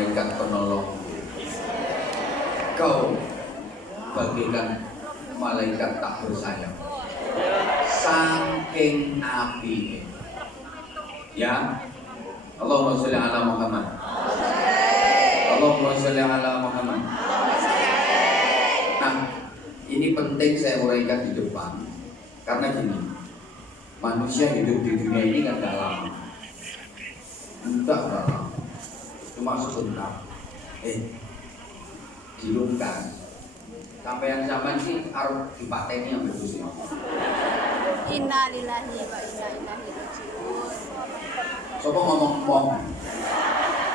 malaikat penolong. Kau bagaikan malaikat tak bersayap, saking api. Ya, Allahumma sholli ala Muhammad. Allahumma sholli ala Muhammad. Nah, ini penting saya uraikan di depan karena gini, manusia hidup di dunia ini kan gak lama, enggak lama, cuma sebentar. Dilungkan sampai yang zaman sih harus dipateni yang betul. Innalillahi wa inna ilaihi raji'un. Coba ngomong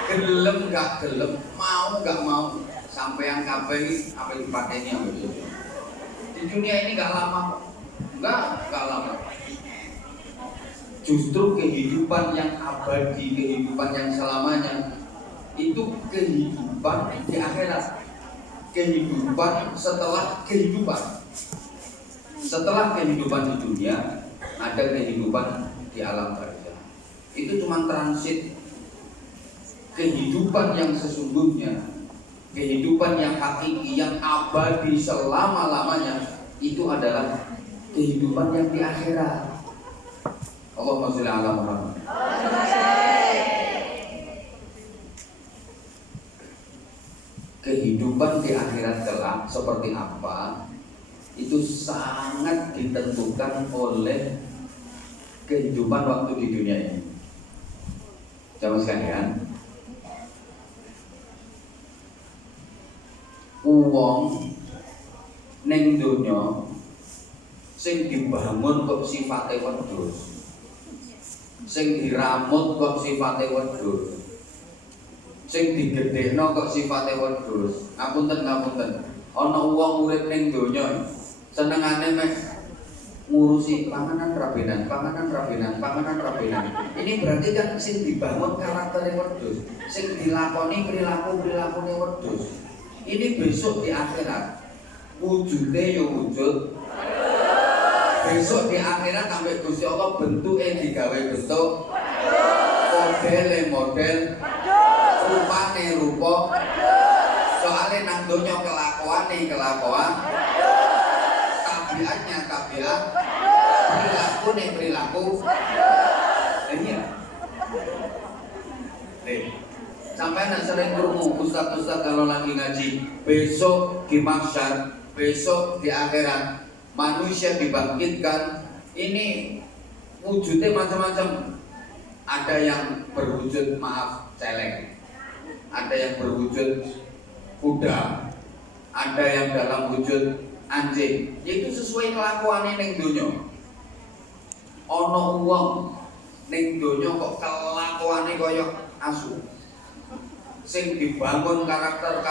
gelem gak gelem, mau gak mau, sampai yang kabeh apa dipateni yang betul. Di dunia ini gak lama, gak lama. Justru kehidupan yang abadi, kehidupan yang selamanya itu kehidupan di akhirat, kehidupan setelah kehidupan. Setelah kehidupan di dunia ada kehidupan di alam barzakh. Itu cuma transit. Kehidupan yang sesungguhnya, kehidupan yang hakiki, yang abadi selama-lamanya, itu adalah kehidupan yang di akhirat. Allahumma sholli ala Muhammad. Kehidupan di akhirat kelak seperti apa, itu sangat ditentukan oleh kehidupan waktu di dunia ini. Jamaah sekalian, uang ning donya sing dibangun kok sifate wedhus, sing diramut kok sifate wedhus, sing digedhekno kok sifate wedhus. Ngapunten, ana wong urip ning donya senengane meh ngurusi panganan rabenan. Ini berarti kan sing dibangun karaktere wedhus, sing dilakoni perilaku-perilaku wedhus. Ini besok di akhirat wujude yo wujud. Besok di akhirat sampai Gusti Allah bentuke digawe bentuk, modele model, rupane rupa. Soale nang donya kelakuane kelakuan, tabiatnya tabiat, perilaku perilaku. Ini sampai nak sering krungu ustaz-ustaz kalau lagi ngaji, besok di mahsyar, besok di akhirat manusia dibangkitkan. Ini wujudnya macam-macam. Ada yang berwujud maaf celeng, ada yang berwujud kuda, ada yang dalam wujud anjing. Itu sesuai kelakuannya ning donya. Ana wong ning donya kok kelakuane kaya asu, sing dibangun karakter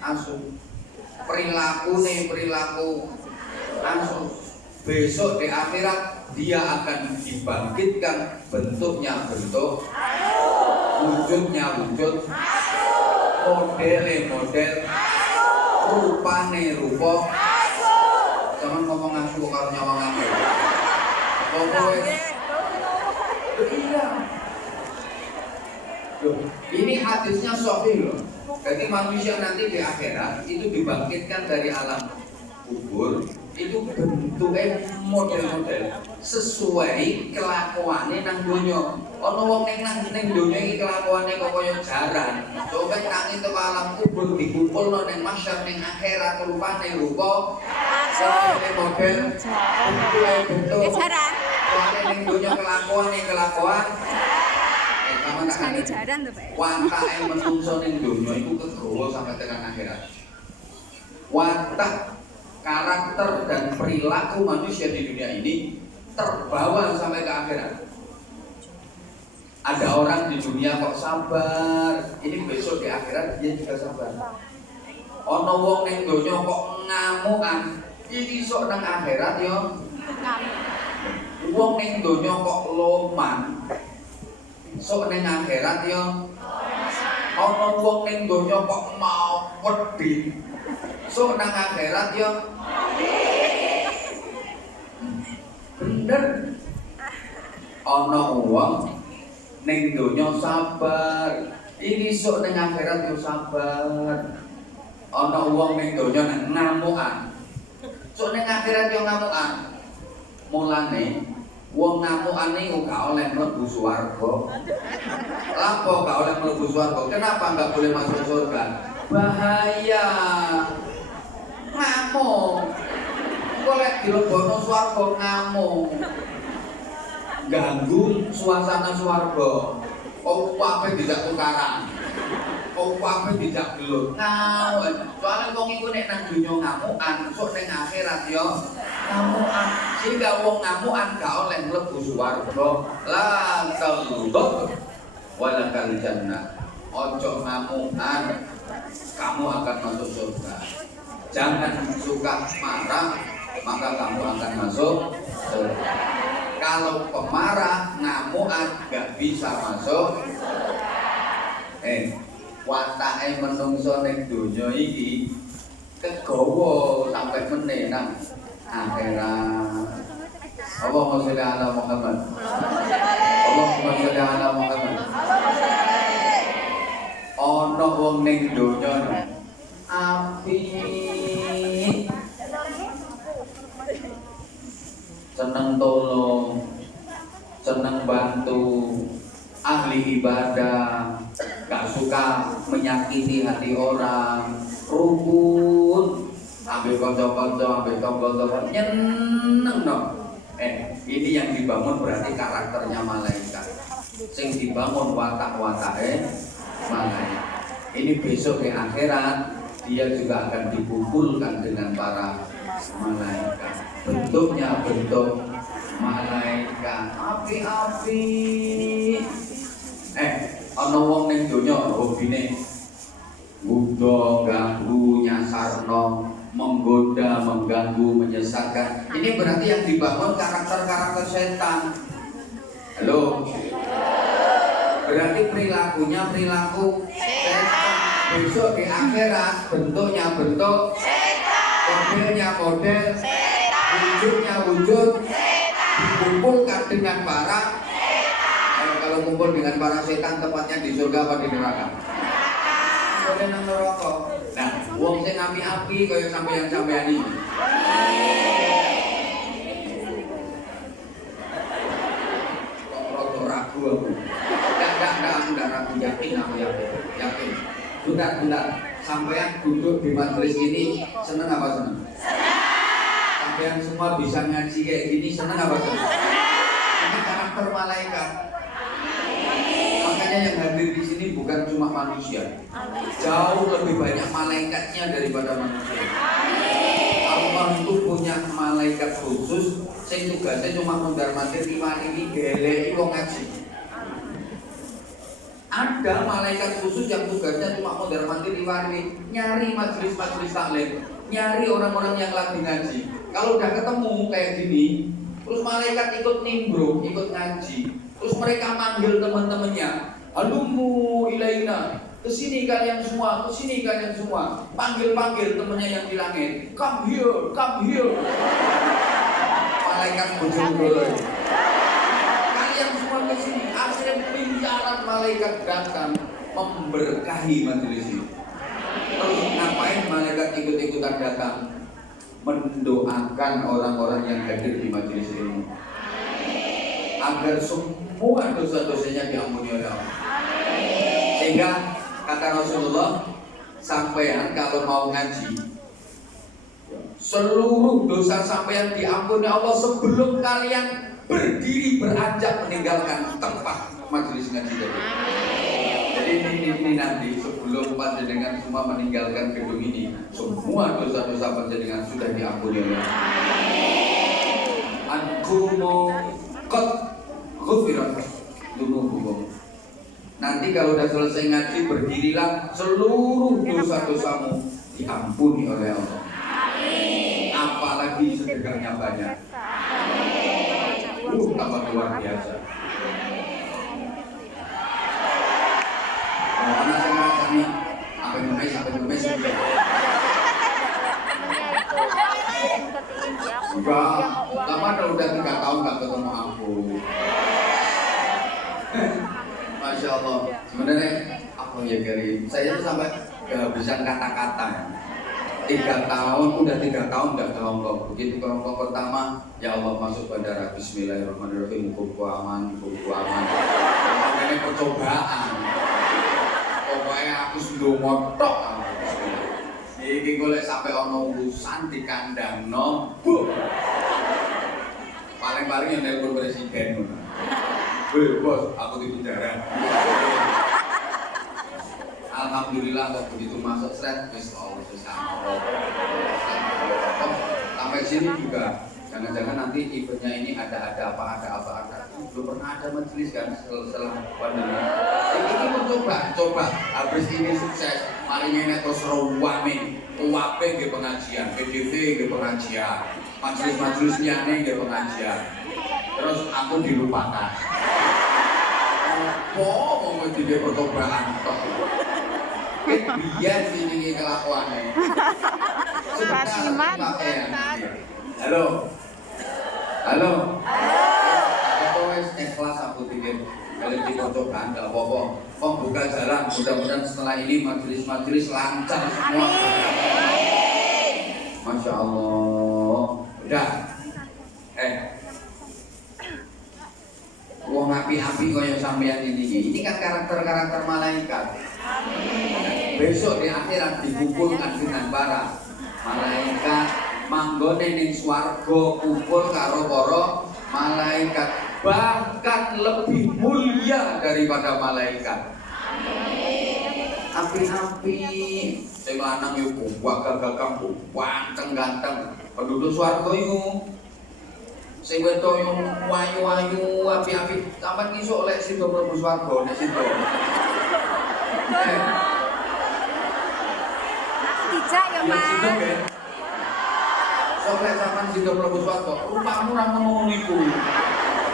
asu, perilaku asu. Besok di akhirat dia akan dibangkitkan, bentuknya bentuk, wujudnya wujud, modele model, rupane rupa. Jangan ngomong asu kalau nyawang aku. Iya. Ini hadisnya sahih loh. Jadi manusia nanti di akhirat itu dibangkitkan dari alam kubur, itu bentuknya model-model sesuai kelakuannya nang donya. Ana wong ning donya iki kelakuane kok kaya jaran. Coba nang itu alam kubur dikumpulno ning mahsyar ning akhirat rupane rupa model bentuk jaran. Ning donya kelakuane kelakuan sekali jaran to, Pak. Watake menungso ning donya iku kegawa sampai tekan akhirat. Watak, karakter dan perilaku manusia di dunia ini terbawa sampai ke akhirat. Ada orang di dunia kok sabar, ini besok di akhirat dia juga sabar. Ana wong ning donya kok ngamukan, iki sok nang akhirat yo ngamuk. Wong ning donya kok loman, sok ning akhirat yo ana wong ning donya kok mau wedi, sok nang akhirat yo bener. Ana wong ning donya sabar, Ini sok ning akhirat yo sabar. Ana wong ning donya ngamukan. Sok ning akhirat yo ngamukan. Mulane wong ngamukan niku gak oleh mlebu swarga. Lapo gak oleh mlebu swarga? Kenapa enggak boleh masuk surga? Bahaya. Ngamuk. Kok lek dilebono swarga ngamuk. Ganggu suasana swarga. Apa tidak tukaran? Apa tidak gelut? Ngawur. Soalnya wong iku nek nang dunya ngamukan, sok ning akhirat yo ngamukan. Sehingga wong ngamukan gak oleh mlebu swarga. La taldok wala kal jannah. Ojo ngamukan, kamu akan masuk surga. Jangan suka marah, maka kamu akan masuk surga. Kalau pemarah, ngamukan, gak bisa masuk. Watake menungso ning donya iki kegawa sampai meneh nang akhirat. Allahumma sholli ala Muhammad. Allahumma sholli ala Muhammad. Ana wong ning donya api seneng tolong, seneng bantu, ahli ibadah, gak suka menyakiti hati orang, rukun, ambil konco-konco, ambil tonggo-tonggo, nyeneng no. Ini yang dibangun berarti karakternya malaikat. Sing dibangun watak-watake malaikat. Ini besok di akhirat dia juga akan dikumpulkan dengan para malaikat. Bentuknya bentuk malaikat api-api. Ana wong ning donya hobine nggodha, ganggu, nyasarno, menggoda, mengganggu, menyesatkan. Ini berarti yang dibangun karakter-karakter setan. Halo. Berarti perilakunya perilaku setan. Besok di akhirat bentuknya bentuk setan. Modelnya model setan. Wujudnya wujud setan. Dikumpulkan dengan para setan. Kalau kumpul dengan para setan tepatnya di surga apa di neraka? Boleh nang neraka. Nah, wong sing api-api kaya sampeyan-sampeyan iki. Kok rada ragu aku. Enggak ragu, yakin aku yakin. Bentar. Sampeyan duduk di majelis ini seneng apa seneng? Sampeyan semua bisa ngaji kayak gini seneng apa seneng? Ini karakter malaikat. Makanya yang hadir di sini bukan cuma manusia. Jauh lebih banyak malaikatnya daripada manusia. Allah itu punya malaikat khusus sing tugasnya cuma mondar-mandir iwani geleki wong ngaji. Ada malaikat khusus yang tugasnya cuma mondar-mandir iwani, nyari majelis-majelis taklim, nyari orang-orang yang lagi ngaji. Kalau udah ketemu kayak gini, terus malaikat ikut nimbrung, ikut ngaji. Terus mereka manggil teman-temannya, "Halumu ilaina, kesini kalian semua, kesini kalian semua." Panggil-panggil temannya yang di langit, "Come here, come here." Malaikat bojong-bojong, kalian semua kesini. Akhirnya miliaran malaikat datang memberkahi majelis ini. Terus ngapain malaikat ikut-ikutan datang? Mendoakan orang-orang yang hadir di majelis ini agar semua dosa-dosanya diampuni oleh Allah. Sehingga kata Rasulullah, sampean kalau mau ngaji, seluruh dosa sampean diampuni Allah sebelum kalian berdiri beranjak meninggalkan tempat majelis ngaji tadi. Jadi ini nanti sebelum panjenengan semua meninggalkan gedung ini, semua dosa-dosa panjenengan sudah diampuni oleh Allah. Ankumu qad ghufirat dunubukum. Nanti kalau udah selesai ngaji, berdirilah, seluruh dosa-dosamu diampuni oleh Allah. Apalagi sedekahnya banyak. Tambah luar biasa. Mana saya merasa nih, apa yang ngemes. Enggak, lama udah 3 tahun gak ketemu aku. Masya Allah, sebenarnya aku ya Karim, saya tuh sampai kehabisan kata-kata. 3 tahun, udah 3 tahun nggak ke Hongkong. Begitu ke Hongkong pertama, ya Allah masuk bandara, Bismillahirrahmanirrahim, hukumku aman. Ini percobaan. Pokoknya aku sudah motok. Iki golek sampai ono urusan di kandang nombu. Paling-paling yang nelpon presiden. Weh bos, aku di penjara. Alhamdulillah kok begitu masuk seret, wis Allah sampai sini juga. Jangan-jangan nanti eventnya ini ada apa. Belum pernah ada majelis kan setelah pandemi. Ini coba habis ini sukses, mari ini terus ruwame, UAP ke pengajian, PDV ke pengajian, majelis liyane ke pengajian. Terus aku dilupakan. Mau jadi percobaan tok. Biar sini kelakuannya. Halo. Aku wes ikhlas aku pikir kalian dipercobaan nggak apa-apa. Buka jalan. Mudah-mudahan setelah ini majelis lancar semua. Masya Allah. Udah. Wong api-api kaya sampean ini kan karakter-karakter malaikat. Besok di akhirat dikumpulkan dengan para malaikat manggone ning swarga kumpul karo para malaikat, bahkan lebih mulia daripada malaikat. Api-api sing lanang yo gagah-gagah ganteng-ganteng penduduk swarga iku. Sing wedok yo wayu-wayu api-api, sampeyan iso lek sida mlebu swarga nek sida. Dijak ya, Mas. Sok lek sampeyan sida mlebu swarga, rupamu ra ngono niku.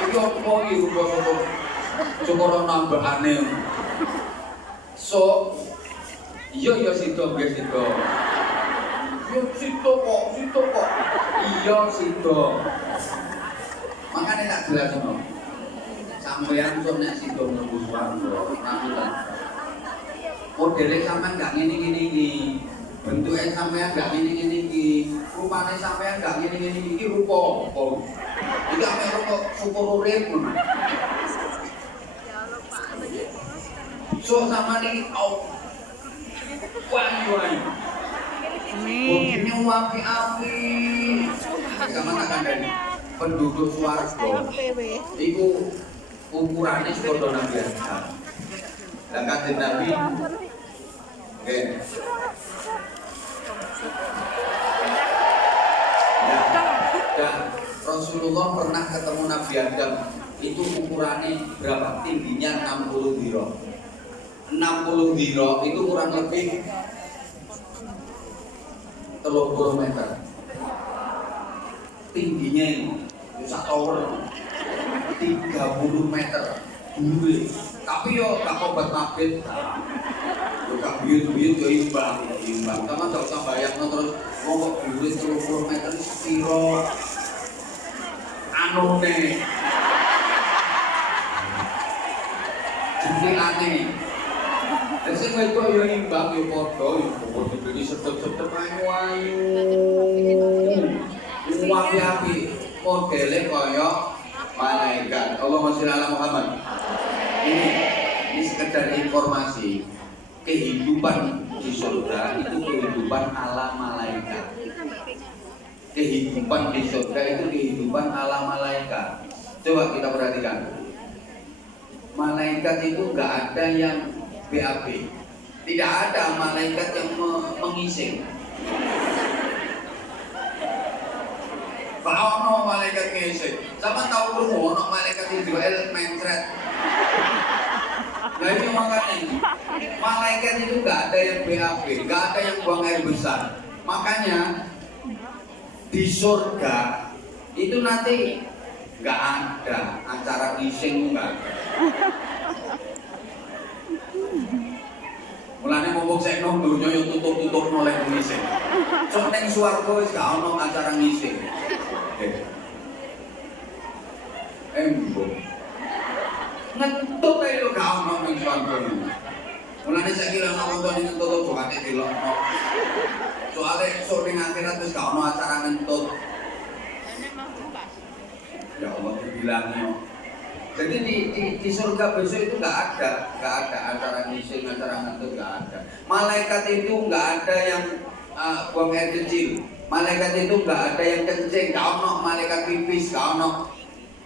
Iki opo iki rupa sapa? Cukara nambahane. So iya sida nggih sida. Yo sida kok. Iya sida. Makanya tak jelasno. Sampeyan kok nek sida mlebu swarga, rambutan. Modele sampeyan gak ngene-ngene iki. Bentuke sampeyan gak ngene-ngene iki. Rupane sampeyan gak ngene-ngene iki rupa apa? Iki ame rupa syukur urip. So sama niki wah. Amin. Ini api-api. Sama tak kandhani. Penduduk swarga iku ukurane sekolah Nabi Adam. Lah kanjeng Nabi nggih. Ya, Rasulullah pernah ketemu Nabi Adam, itu ukurannya berapa? Tingginya 60 dhira. 60 dhira itu kurang lebih 30 meter. Tingginya ini sak tower 30 meter dhuwure. Tapi yo gak obat mabit. Yo gak biyut-biyut yo imbang. Sama gak usah bayangno terus ngomong dhuwure 30 meter iki sepiro. Anune. Jenengane. Lah sing wedok yo imbang yo padha yo dibeli sedep-sedep ayu-ayu. Api-api modele kaya malaikat. Allahumma sholli ala Muhammad. Ini sekedar informasi. Kehidupan di surga itu kehidupan ala malaikat. Kehidupan di surga itu kehidupan ala malaikat. Coba kita perhatikan. Malaikat itu enggak ada yang BAB. Tidak ada malaikat yang mengising. Ono malaikat ngising. Sama tahu krungu ono malaikat Israel mencret. Nah ini makanya malaikat itu enggak ada yang BAB, enggak ada yang buang air besar. Makanya di surga itu nanti enggak ada acara ngising, enggak ada. Mulane ngomong sik nang donya yo tutup-tutup oleh ngising. Sok ning swarga wis gak ono acara ngising. Ngentut ae lho gak ono ning swarga. Mulane sik koncone ngentut ojo kate dilokno. Soale sok ning akhirat wis gak ono acara ngentut. Ya Allah dibilangi. Jadi di surga besok itu nggak ada acara ngising, acara ngentut nggak ada. Malaikat itu nggak ada yang buang air kecil. Malaikat itu nggak ada yang kencing, nggak ono malaikat pipis, nggak ono.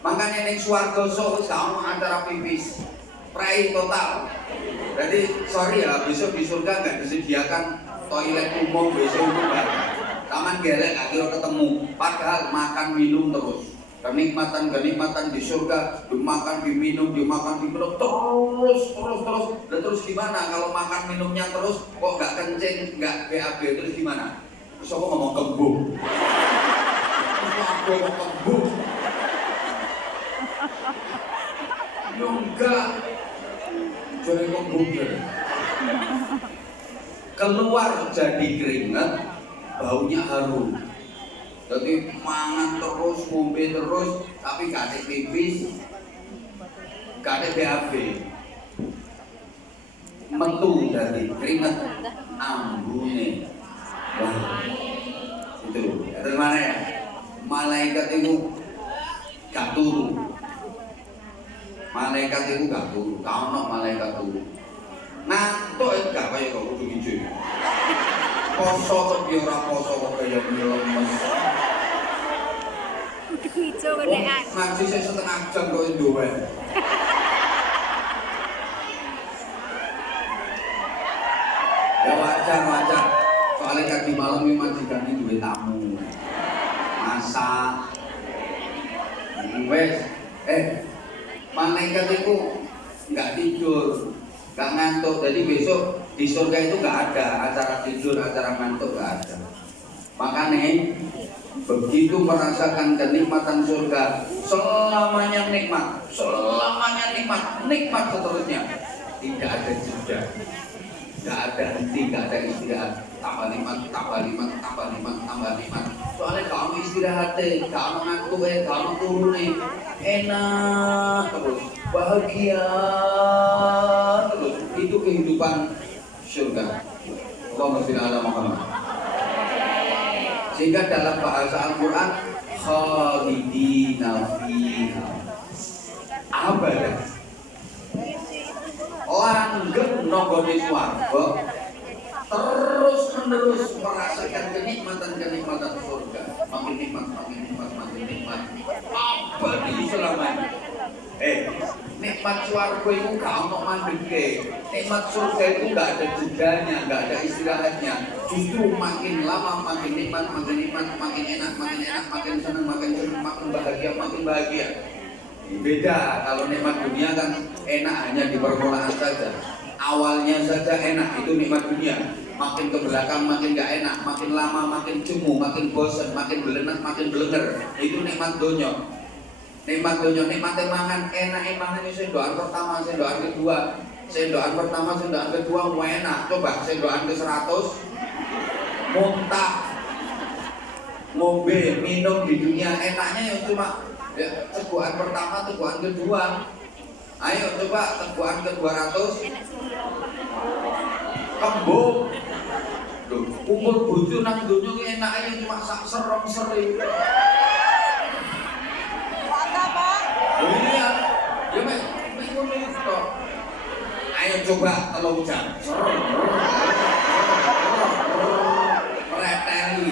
Makanya ning swarga sok nggak ono acara pipis. Prai total. Jadi sorry ya, besok di surga nggak disediakan toilet umum besok itu nggak. Taman gelek akhirnya ketemu. Padahal makan minum terus. Kenikmatan di surga, dimakan, diminum, terus gimana kalau makan minumnya terus kok nggak kencing, nggak BAB terus gimana? Terus aku ngomong kembung, terus aku ngomong kembung, ya enggak, jadi kembung jadi. Keluar jadi keringat, baunya harum. Jadi mangan terus, ngombe terus, tapi gak ada pipis, gak ada BAB. Metu dari keringat ambune. Wah, itu dari mana ya? Malaikat itu gak turu. Malaikat itu gak turu. Kau nak malaikat turu. Ngantuk gak kaya kau kudu hijau. Poso tapi ora poso kok kaya lemes. Kudu hijau kedean. Ngaji saya setengah jam kok duwe. Ya wajar. Soalnya tadi malam ini majikan ini duwe tamu. Masak. Wes, malaikat itu nggak tidur, nggak ngantuk. Jadi besok di surga itu nggak ada acara tidur, acara ngantuk nggak ada. Makanya begitu merasakan kenikmatan surga, selamanya nikmat seterusnya, tidak ada jeda, nggak ada henti, nggak ada istirahat, tambah nikmat. Soalnya kamu istirahat kamu ngantuk kamu turun enak terus, bahagia terus, itu kehidupan surga. Allahumma sholli ala Muhammad. Sehingga dalam bahasa Al-Quran khalidina fiha abadan, langgeng nonggone swarga terus menerus merasakan kenikmatan surga, makin nikmat abadi selamanya. Nikmat swarga itu gak ono mandeke. Nikmat surga itu gak ada jedanya, gak ada istirahatnya. Justru makin lama makin nikmat, makin enak, makin senang, makin bahagia. Beda kalau nikmat dunia kan enak hanya di permulaan saja. Awalnya saja enak, itu nikmat dunia. Makin ke belakang makin gak enak, makin lama makin jemu, makin bosan, makin belenak, makin belenger. Itu nikmat dunia. Nikmat mangan enak mangan itu sendoan pertama, sendoan kedua, sendoan kedua enak. Coba sendoan ke-100 muntah, ngombe, minum di dunia enaknya yang cuma teguhan pertama, teguhan kedua. Ayo coba teguhan ke-200 kembung. Umur bojo nang donya ki enake cuma sak serong-seri. Iya, ya mek ngono itu. Ayo coba 3 jam. Reteli.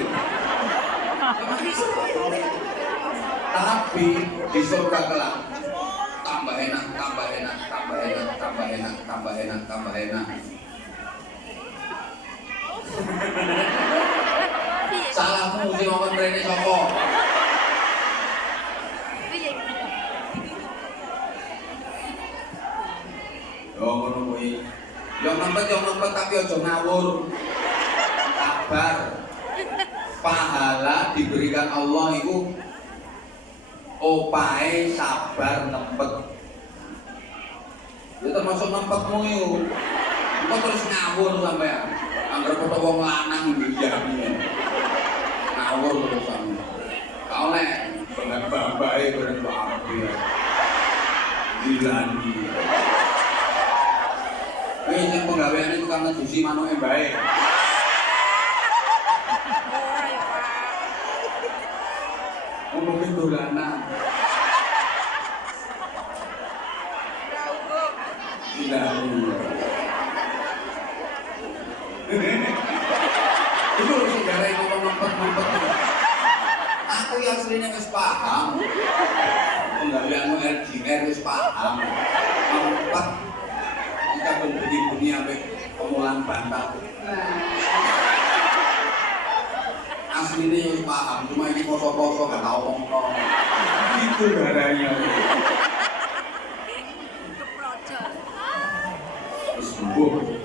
Tapi di surga kelak tambah enak. Salahmu sing ngomong rene sapa? Ngono kuwi. Yo ngempet tapi aja ngawur. Sabar. Pahala diberikan Allah itu opahe sabar ngempet. Itu termasuk ngempetmu itu. Kok terus ngawur sampean. Angger foto wong lanang ndiyani. Ngawur terus sampean. Kau nek bener babae bener ambil. Dilani. Sing penggaweane tukang ngedusi manuke bae. Ora ya, Pak. Ngomongin dolanan. Tidak. Itu sejarah yang ngomong-ngomong. Aku yang aslinya wis paham. Penggaweanmu LGR wis paham. Empat kita berbunyi-bunyi sampai pemulang bantal. Aslinya wis paham, cuma ini poso-poso gak tau ngomong. Itu darahnya. Sembuh.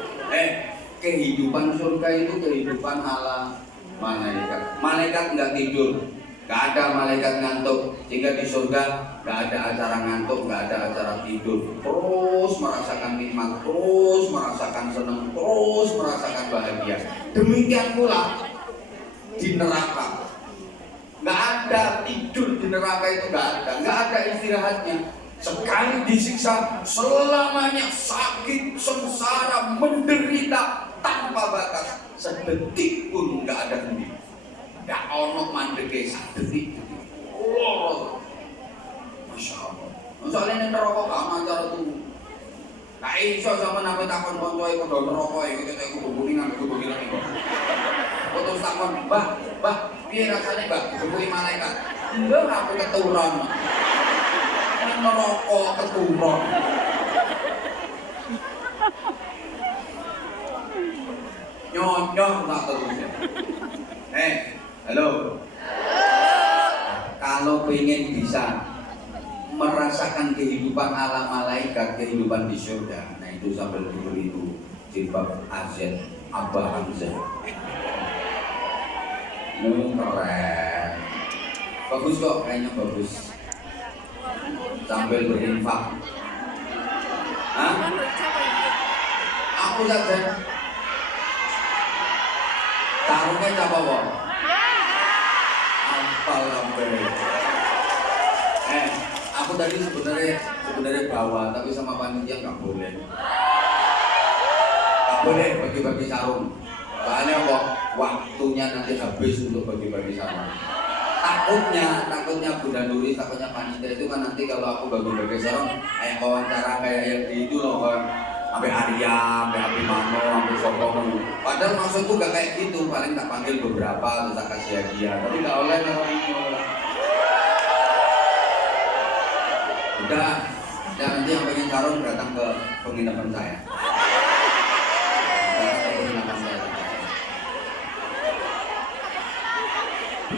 Kehidupan surga itu kehidupan ala malaikat. Malaikat nggak tidur, nggak ada malaikat ngantuk. Sehingga di surga nggak ada acara ngantuk, nggak ada acara tidur. Terus merasakan nikmat, terus merasakan senang, terus merasakan bahagia. Demikian pula di neraka. Nggak ada tidur di neraka itu, nggak ada istirahatnya. Sekali disiksa selamanya sakit, sengsara, menderita tanpa batas, sedetik pun nggak ada henti. Nggak ono mandeke sedetik. Oh, masya Allah. Soalnya ini neraka kamu antara tuh. Nggak iso sama nama takon koncoy kodo neraka itu kita ikut hubungan ikut hubungan itu. Terus takon, bah, biar rasanya bah, hubungi malaikat. Enggak, aku keturun. Neraka keturun. Nyonyoh tak terusnya. Halo. Kalau pengen bisa merasakan kehidupan ala malaikat, kehidupan di surga, nah itu sambil diberi itu jilbab AZ, Abah Hamzah. Keren. Bagus kok, kayaknya bagus. Sambil berinfak. Hah? Aku saja. Tarungnya siapa, Bang? Ampal sampai. Aku tadi sebenarnya bawa, tapi sama panitia nggak boleh. Nggak boleh bagi-bagi sarung. Soalnya kok waktunya nanti habis untuk bagi-bagi sarung. Takutnya Bunda Nuri, takutnya panitia itu kan nanti kalau aku bagi-bagi sarung, kayak wawancara kayak yang di itu loh kan. Sampai Arya, sampai Abimano, sampai Sokong. Padahal maksudku gak kayak gitu, paling tak panggil beberapa, terus tak kasih hadiah. Tapi gak oleh udah, nanti yang pengen sarung datang ke penginapan saya.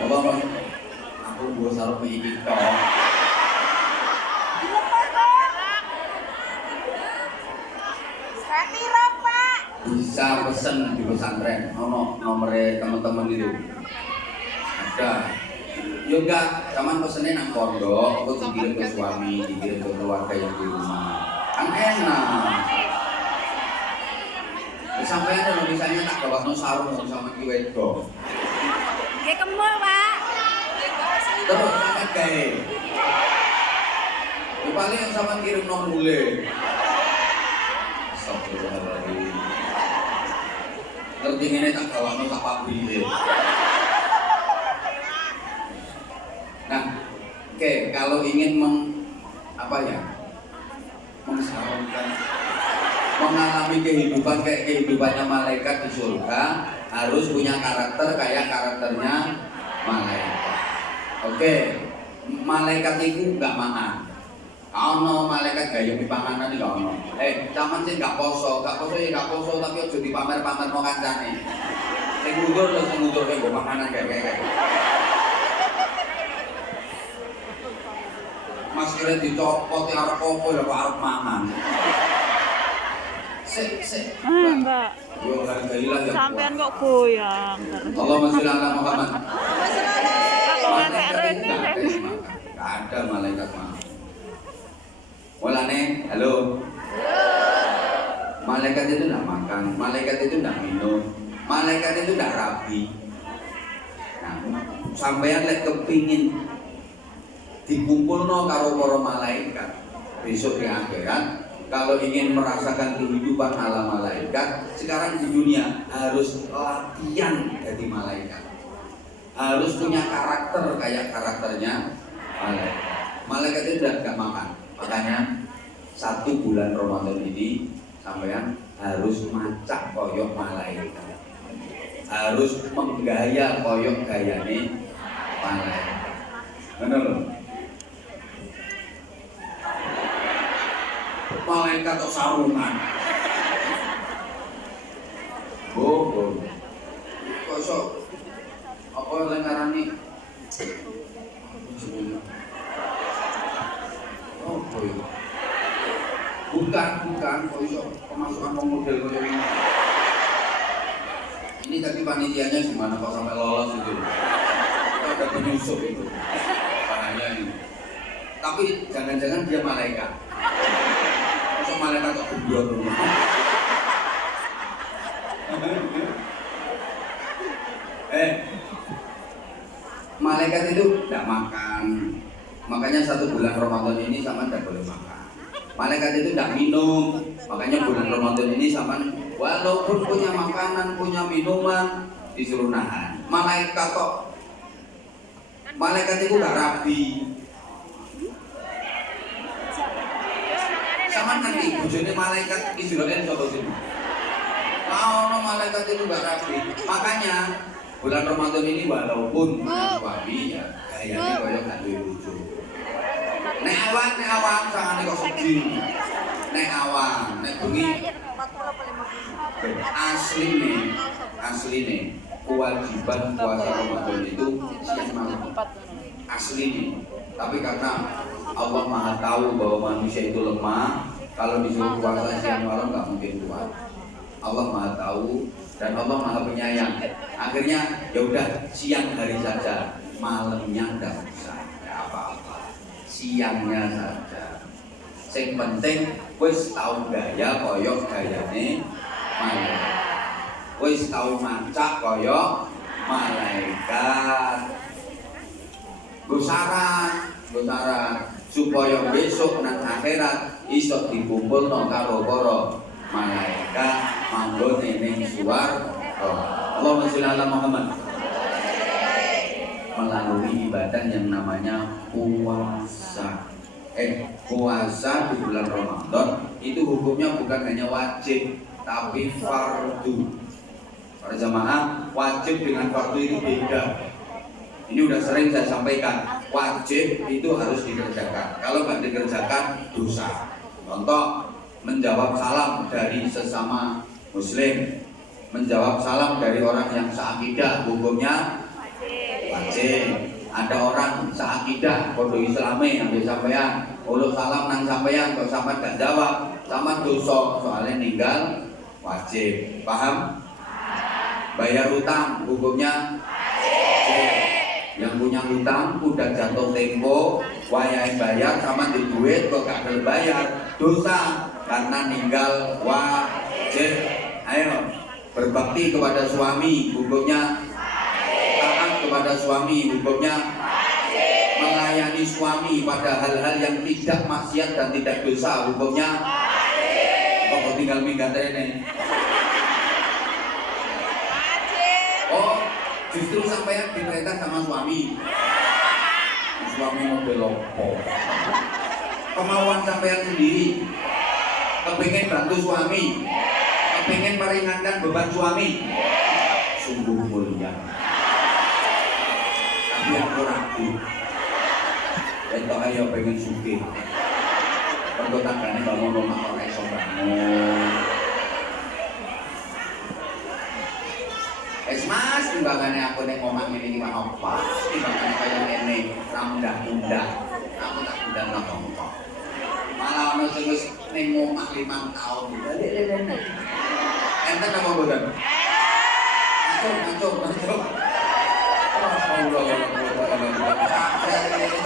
Bapak, aku buat sarung ini toh. Bisa pesen di pesantren, nomornya teman-teman itu ada. Juga zaman pesennya nang pondok, aku dikirim ke suami, dikirim ke keluarga yang di rumah. Kan enak. Sampai ada misalnya tak bawa sarung sama kiwedok. Kayak kemul, Pak. Terus sangat gaya. Paling yang sama kirim nomule. Astagfirullahaladzim. Ngerti ini tak bawa tak pabrik. Nah, kalau ingin mengsarankan mengalami kehidupan kayak kehidupannya malaikat di surga, harus punya karakter kayak karakternya malaikat. Malaikat itu nggak mangan. Ono malaikat gaya panganan iki ono. Zaman sing gak poso ya gak poso tapi aja dipamer-pamer mau kancane. Sing ngudur lho sing ngudur kaya panganan kayak. Mas kira dicopot arep opo lho kok arep mangan. Sik. Enggak. Yo hargailah ya. Sampean kok goyang terus. Allahumma sholli ala Muhammad. Kalau nggak rene. Gak ada malaikat mangan. Mulane, halo. Malaikat itu tidak makan, malaikat itu tidak minum, malaikat itu tidak rabi. Nah, sampean lek kepingin dikumpulno karo para malaikat besok di akhirat, kalau ingin merasakan kehidupan ala malaikat, sekarang di dunia harus latihan jadi malaikat. Harus punya karakter kayak karakternya malaikat. Malaikat itu tidak makan, makanya 1 bulan Ramadan ini sampean harus macak koyok malaikat, harus menggaya koyok gayane malaikat. Benar loh. Malaikat atau sarungan. Oh. Kok iso apa yang ngarani? Oh, boy. Bukan, kok iso pemasukan model kayak ini. Ini tadi panitianya gimana kok sampai lolos itu? Kita ada penyusup itu. Bahaya ini. Tapi jangan-jangan dia malaikat. Masuk malaikat kok berdua rumah. Malaikat itu tidak makan. Makanya 1 bulan Ramadan ini sama tidak boleh makan. Malaikat itu tidak minum. Makanya bulan Ramadan ini sama walaupun punya makanan, punya minuman disuruh nahan. Malaikat kok. Malaikat itu gak rabi. Sama nanti bujone malaikat Israel coba sini. Kalau malaikat itu gak rapi, makanya bulan Ramadan ini walaupun suami ya gayanya koyo gak duwe bojo. Nek awang sangane kok sedih. Nek awang, nek bengi asline kewajiban puasa Ramadan itu siang malam. Asline. Tapi karena Allah Maha tahu bahwa manusia itu lemah, kalau disuruh puasa siang malam nggak mungkin kuat. Allah Maha tahu dan Allah Maha penyayang. Akhirnya ya udah siang hari saja, malamnya nggak usah, nggak apa-apa. Siangnya saja. Yang penting wis tahu gaya koyok gayane malaikat. Wis tahu macak koyok malaikat. Gosaran supaya besok nang akhirat iso dikumpulno karo para malaikat manggone ning swarga. Allahumma sholli ala Muhammad. Melalui ibadah yang namanya puasa. Puasa di bulan Ramadan itu hukumnya bukan hanya wajib tapi fardu. Para jamaah, wajib dengan fardu itu beda. Ini udah sering saya sampaikan, wajib itu harus dikerjakan. Kalau nggak dikerjakan, dosa. Contoh, menjawab salam dari sesama muslim, menjawab salam dari orang yang seakidah, hukumnya wajib. Ada orang seakidah, kodo islami yang sampean, uluk salam nang sampean, kok sampean gak jawab, sama dosa, soalnya ninggal wajib. Paham? Bayar utang, hukumnya wajib. Yang punya hutang udah jatuh tempo, wayahe bayar sama di duit kok gak ada bayar, dosa karena ninggal wajib. Ayo berbakti kepada suami, hukumnya taat kepada suami, hukumnya melayani suami pada hal-hal yang tidak maksiat dan tidak dosa, hukumnya kok tinggal minggat ini. Oh, justru sampai diperintah sama suami. Suami mau belopo. Kemauan sampean sendiri. Kepingin bantu suami. Kepingin meringankan beban suami. Sungguh mulia. Tapi aku ragu. Itu ayo pengen sugih. Perkotakannya bangun rumah orang iso bangun. Mas, timbangannya aku nek ngomong ini gimana apa? Timbangannya kayak ini, ramdah-mudah. Aku tak mudah ngomong. Malah ono terus nek ngomong 5 tahun. Enten apa boten? Masuk.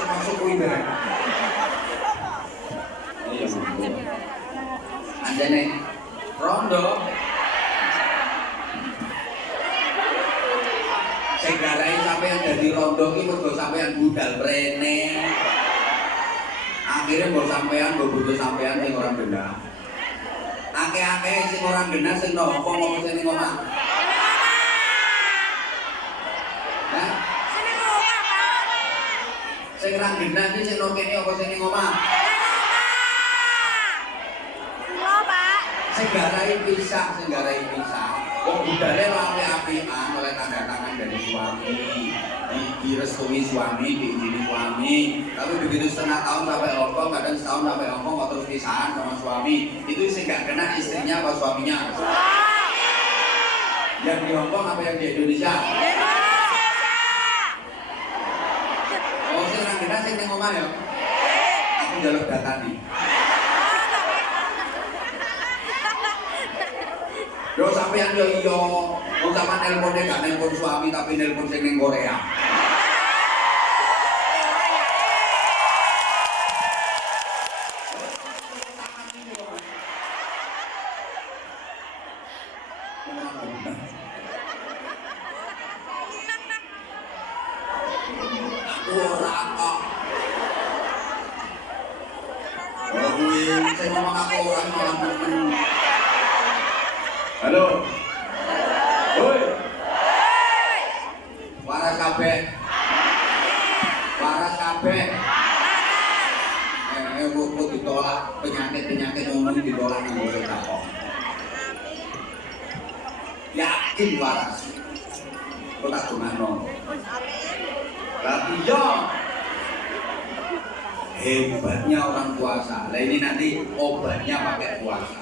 Masuk kuwi bareng. Iya, anjane rondo. Segalanya sampai yang jadi rondo ini mergo sampean budal prene. Akhirnya mau sampean, mau butuh sampean yang orang benda. Akeh-akeh sing ora genah sing nopo ngopo sing ning omah. Hah? Seneng omah, Pak. Sing ora genah iki sing nang kene apa sing ning omah? Kula, Pak. Sing garai pisah. Wong budale ora apik-apikan oleh tanda tangan dari suami. Direstui suami, diizini suami. Tapi begitu setengah tahun sampai Hongkong, kadang setahun sampai Hongkong kok terus pisahan sama suami. Itu sing gak kena istrinya apa suaminya? Yang di Hongkong apa yang di Indonesia? Oh, sing ora kena sing ning omah ya. Aku njaluk data nih. Yo sampean yo iya, wong sampean nelpone gak nelpon suami tapi nelpon sing ning Korea. Aku ora kok. Oh kuwi sing ngomong aku ora malah nemen. Halo. Woi. Waras kabeh. Kok ditolak penyakit ngomong ditolak nang ora takok. Yakin waras. Kok tak dongano. Tapi yo hebatnya orang puasa. Lah ini nanti obatnya pakai puasa.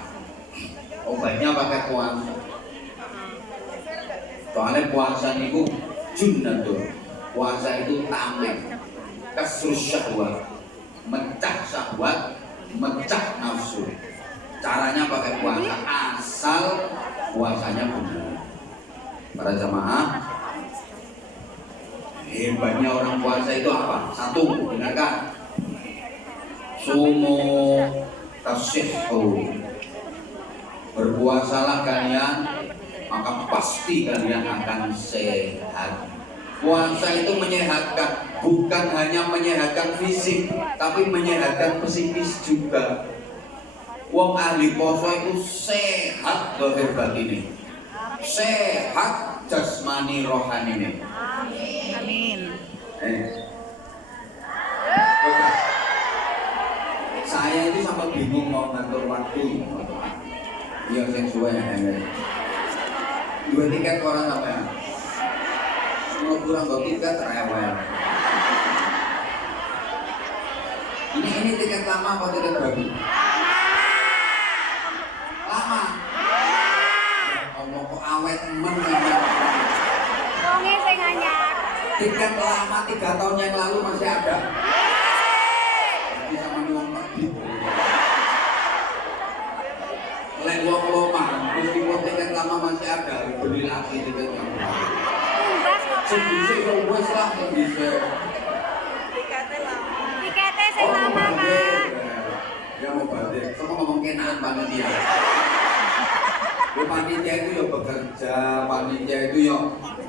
Soalnya puasa niku junnatun. Puasa itu tameng, kasrus syahwat, mecah syahwat, mecah nafsu. Caranya pakai puasa asal puasanya benar. Para jamaah, hebatnya orang puasa itu apa? Satu, dengarkan. Sumu tasihhu. Berpuasalah kalian, maka pasti kalian akan sehat. Puasa itu menyehatkan, bukan hanya menyehatkan fisik, tapi menyehatkan psikis juga. Wong ahli puasa itu sehat lahir batin, sehat jasmani rohani ini. Amin. Saya itu sampai bingung mau ngatur waktu. Yang sesuai yang dua tiket orang apa ya? Mau kurang dua tiket rewel. Ini tiket lama apa tiket baru? Lama. Ngomong kok awet men. Wonge sing anyar. Tiket lama 3 tahun yang lalu masih ada. Jadi sama nyuwun pergi. Lek wong loma, meskipun tiket lama masih ada, beli lagi tiket yang baru. Tumbas kok, Sebisa Pak. itu wes lah sebisa. Tiketnya sing lama, Pak. Ya mau balik, sama ngomong kenaan panitia. Panitia itu ya bekerja, panitia itu ya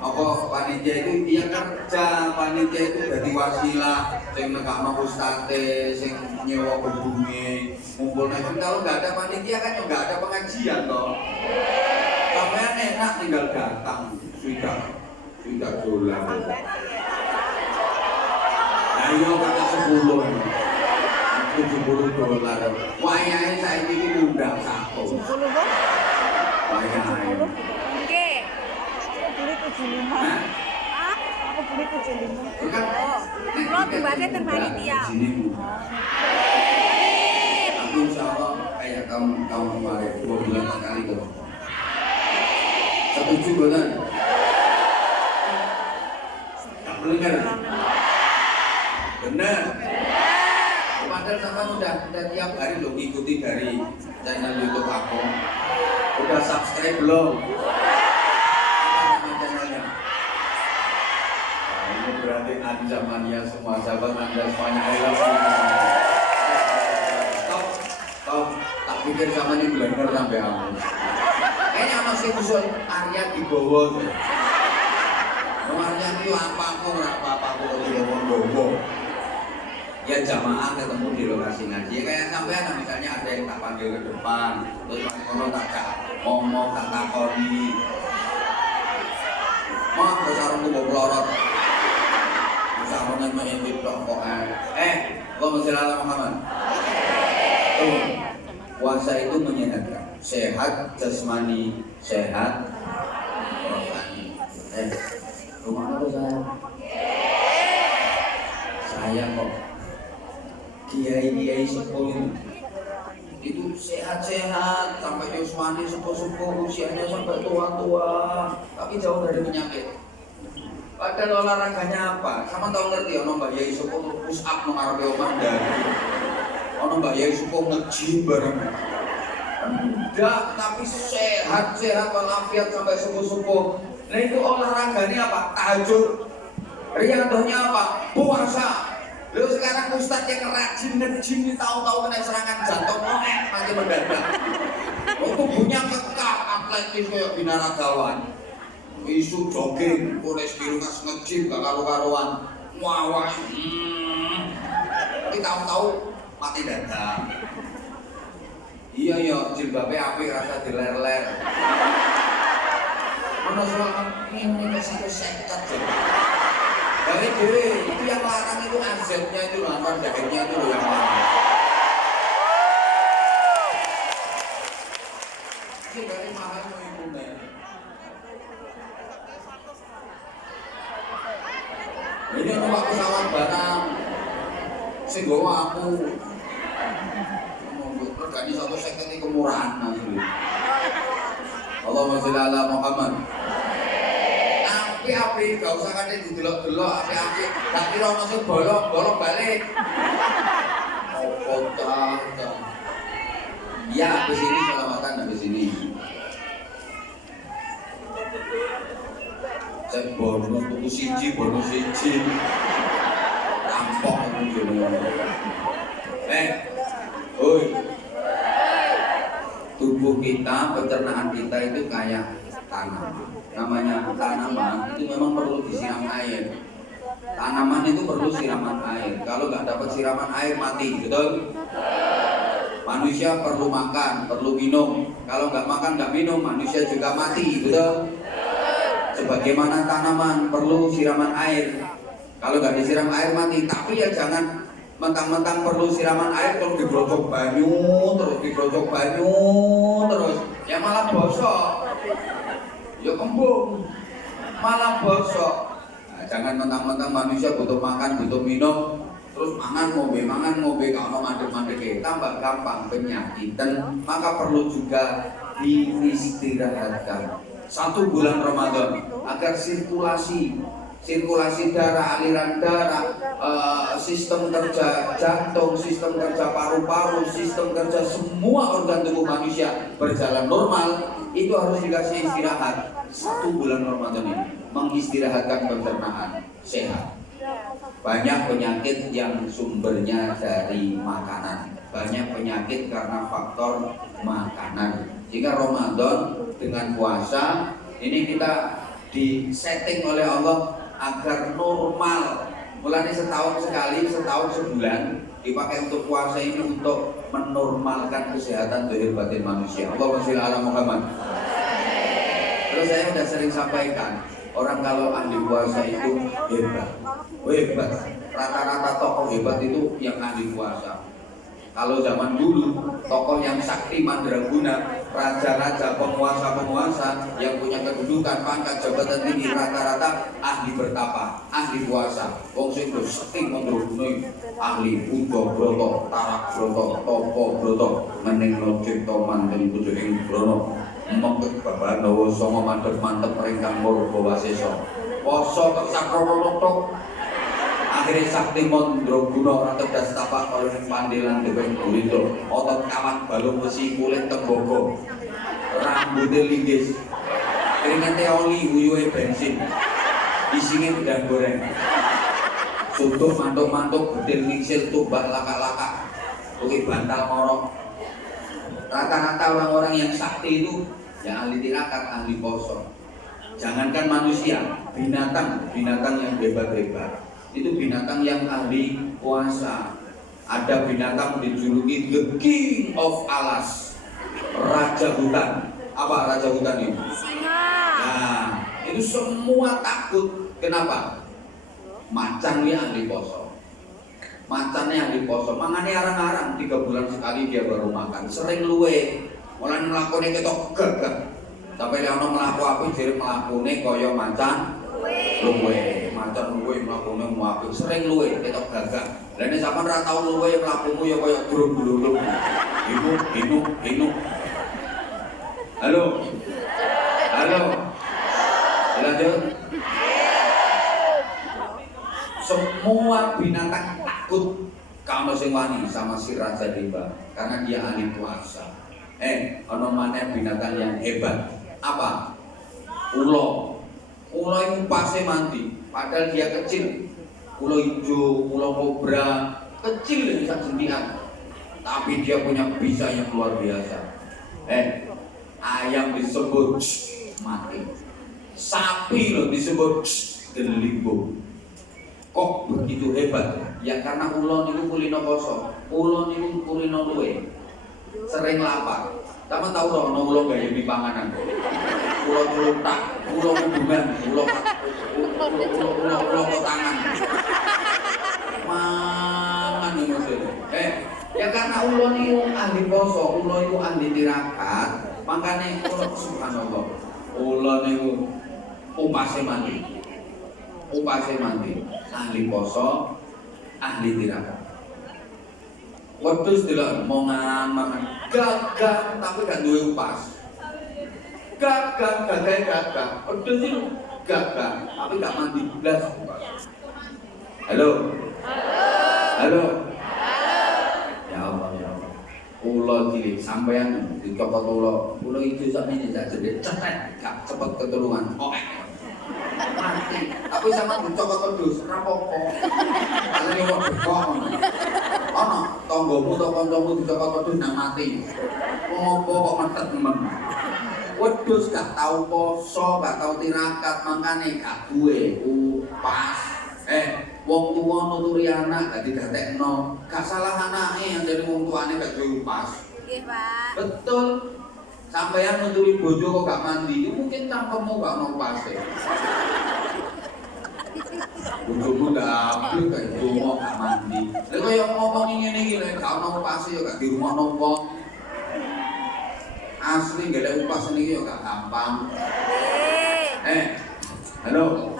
apa? Panitia itu dia kerja, panitia itu jadi wasilah, sing nekakno ustate, sing nyewa gedunge, ngumpul nek kalau nggak ada panitia kan ya nggak ada pengajian toh. Sampean enak tinggal datang, sudah dolar. Ayo kata 10 $70. Wayahe saiki iki ngundang satu. 10 kok? Wayahe. Nggih. Aku beli 75. Hah? Hah? Aku beli 75. Kan Kula tumbasnya ten panitia. Sini murah. Aku insya Allah kayak tahun kemarin 2 bulan sekali kok. Setuju benar? Tak benar. Benar. Padahal sama udah tiap hari lo ngikuti dari channel YouTube aku. Udah subscribe belum? Apa nama channelnya? Nah, ini berarti ancamannya semua sahabat Anda semuanya I love you. Tahu, tak pikir sama ini bener sampai aku. Kayaknya masih usul Arya di bawah. Arya itu apa aku, aku di bawah. Ya jamaah ketemu di lokasi ngaji. Kayak sampean misalnya ada yang tak panggil ke depan, terus kalau tak ngomong tak takoni. Mak besarku bawa pelorot. Sarungan main di pokoknya. Allahumma sholli ala Muhammad. Puasa itu menyehatkan, sehat jasmani, sehat rohani. Rumah apa saya kok kiai sepuh itu sehat-sehat sampai jasmani sepuh-sepuh, usianya sampai tua-tua, tapi jauh dari penyakit. Padahal olahraganya apa? Sama tahu ngerti ono Mbak Yai Suko push up nang arepe omah ndang. Ono Mbak Yai Suko nge-gym bareng. Enggak, tapi sehat-sehat walafiat sampai subuh-subuh. Nah itu olahraganya apa? Tahajud. Riyadohnya apa? Puasa. Lalu sekarang ustadz yang rajin nge-gym tahu-tahu kena serangan jantung mati mendadak. Tubuhnya kekar, atletis kayak binaragawan. Isu jogging, kulis biru kas nge-gym gak karu-karuan. Wah. Tapi tahu-tahu mati dadak. Iya jilbabnya apik rasa diler-ler. Mana soal ini kasih sekat jadi. Dari diri itu yang larang itu AZ-nya itu lawan jaketnya itu yang larang. Ini dari mahal mau ibu nih. Ini numpak pesawat barang. Sing gowo aku. Regane 150 ini kemurahan asli. Allahumma sholli ala Muhammad. Api gak usah kate didelok-delok api-api. Tak kira ono sing bolong balik. Opo ta. Ya, habis ini selamatan habis ini. Cek bonus tuku bonus siji. Rampok itu jenenge. Oi. Tubuh kita, pencernaan kita itu kayak tanah. Namanya tanaman itu memang perlu disiram air. Tanaman itu perlu siraman air. Kalau nggak dapat siraman air mati, betul? Manusia perlu makan, perlu minum. Kalau nggak makan, nggak minum, manusia juga mati, betul? Sebagaimana tanaman perlu siraman air. Kalau nggak disiram air mati. Tapi ya jangan mentang-mentang perlu siraman air terus digrojok banyu, terus ya malah bosok. Ya kembung, malah bosok. Nah, jangan mentang-mentang manusia butuh makan, butuh minum, terus mangan ngombe, kalau mandek-mandek tambah gampang penyakitan, maka perlu juga diistirahatkan. 1 bulan Ramadan agar sirkulasi darah, aliran darah, sistem kerja jantung, sistem kerja paru-paru, sistem kerja semua organ tubuh manusia berjalan normal. Itu harus dikasih istirahat 1 bulan Ramadan ini, mengistirahatkan pencernaan sehat. Banyak penyakit yang sumbernya dari makanan, banyak penyakit karena faktor makanan. Jika Ramadan dengan puasa ini kita disetting oleh Allah agar normal. Mulanya setahun sekali, setahun sebulan dipakai untuk puasa ini untuk menormalkan kesehatan zahir batin manusia. Allahumma sholli ala Muhammad. Terus saya sudah sering sampaikan, orang kalau ahli puasa itu hebat. Rata-rata tokoh hebat itu yang ahli puasa. Kalau zaman dulu, tokoh yang sakti mandraguna, raja-raja, penguasa-penguasa yang punya kedudukan, pangkat, jabatan tinggi, rata-rata ahli bertapa, ahli puasa. Wong sing sakti mandraguna, ahli Buddha Broto, Tarak Broto, Topo Broto, Meneng Cipta Manten Pujo ing Brono, Mengkut Babanawa Songo Mandep Mantep Ringkang Murga Wasesa. Poso kok sakrono akhirnya sakti mandraguna ora tedas tapak karo ning pandelan deweng gurito, otot kawat balung besi kulit tembogo, rambutnya linggis, keringetnya oli, uyuhe bensin, isinya udang goreng, sutuh mantuk-mantuk, bedil ningsil, tumbak laka-laka, oke bantal morok. Rata-rata orang-orang yang sakti itu yang ahli tirakat, ahli poso. Jangankan manusia, binatang yang hebat-hebat. Itu binatang yang ahli puasa. Ada binatang dijuluki the king of alas, raja hutan. Apa raja hutan ini? Singa. Nah, itu semua takut. Kenapa? Macan dia ahli poso. Macannya ahli poso. Mangane arang-arang 3 bulan sekali dia baru makan. Sering luwe. Mulane mlakune ketok gagah. Sampai dia ono mlaku apik jere mlakune kaya macan. Luwe, macan luwe mlakune apik. Sering luwe ketok gagah. Lah nek sampean ora tau luwe mlakumu ya kaya grung-glulung. Inuk. Halo. Lanjut. Semua binatang takut kalau sing wani sama si Raja Rimba karena dia ahli puasa. Ono maneh binatang yang hebat. Apa? Ulo. Ulo itu pasti mandi. Padahal dia kecil. Ulo hijau, ulo kobra, kecil bisa jentikan. Tapi dia punya bisa yang luar biasa. Ayam disebut mati. Sapi loh disebut gelimbo. Kok begitu hebat? Ya karena ulo niku kulino poso. Ulo niku kulino luwe. Sering lapar. Sama tahu loh, ulo gaya di panganan. Ulo celutak, ulo hubungan, ulo kotangan. Mangan ini maksudnya. Ya karena ulo niku ahli poso, ulo niku ahli tirakat. Makanya ulo subhanallah. Ulo niku upase mandi. Ahli poso, ahli tirakat. Wedhus delok mangan gagah tapi gak duwe upas. Gagah. Wedhus itu gagah tapi gak mandi blas. Halo. Ya Allah. Ulo cilik sampean dicopot ulo itu sakmene sak jedhe cetek gak cepet ketulungan. Mati. Tapi sama dicopot wedhus ora apa-apa. Alane wong bekok. Ono tanggomu atau kancamu dicopot wedhus nang mati. Ngopo kok metet men. Wedhus gak tau poso, gak tau tirakat, makane gak duwe upas. Wong tuwa nuturi anak gak digatekno. Gak salah anake yang dari wong tuane gak duwe upas. Nggih, Pak. Betul. Sampeyan nuturi bojo kok gak mandi, mungkin cangkemmu gak ono upase. Bojomu ndablu kayak donga gak mandi. Lha kaya ngomong ngene iki lek gak ono upase ya gak dirumokno wong. Asli golek upas niki ya gak gampang. Halo.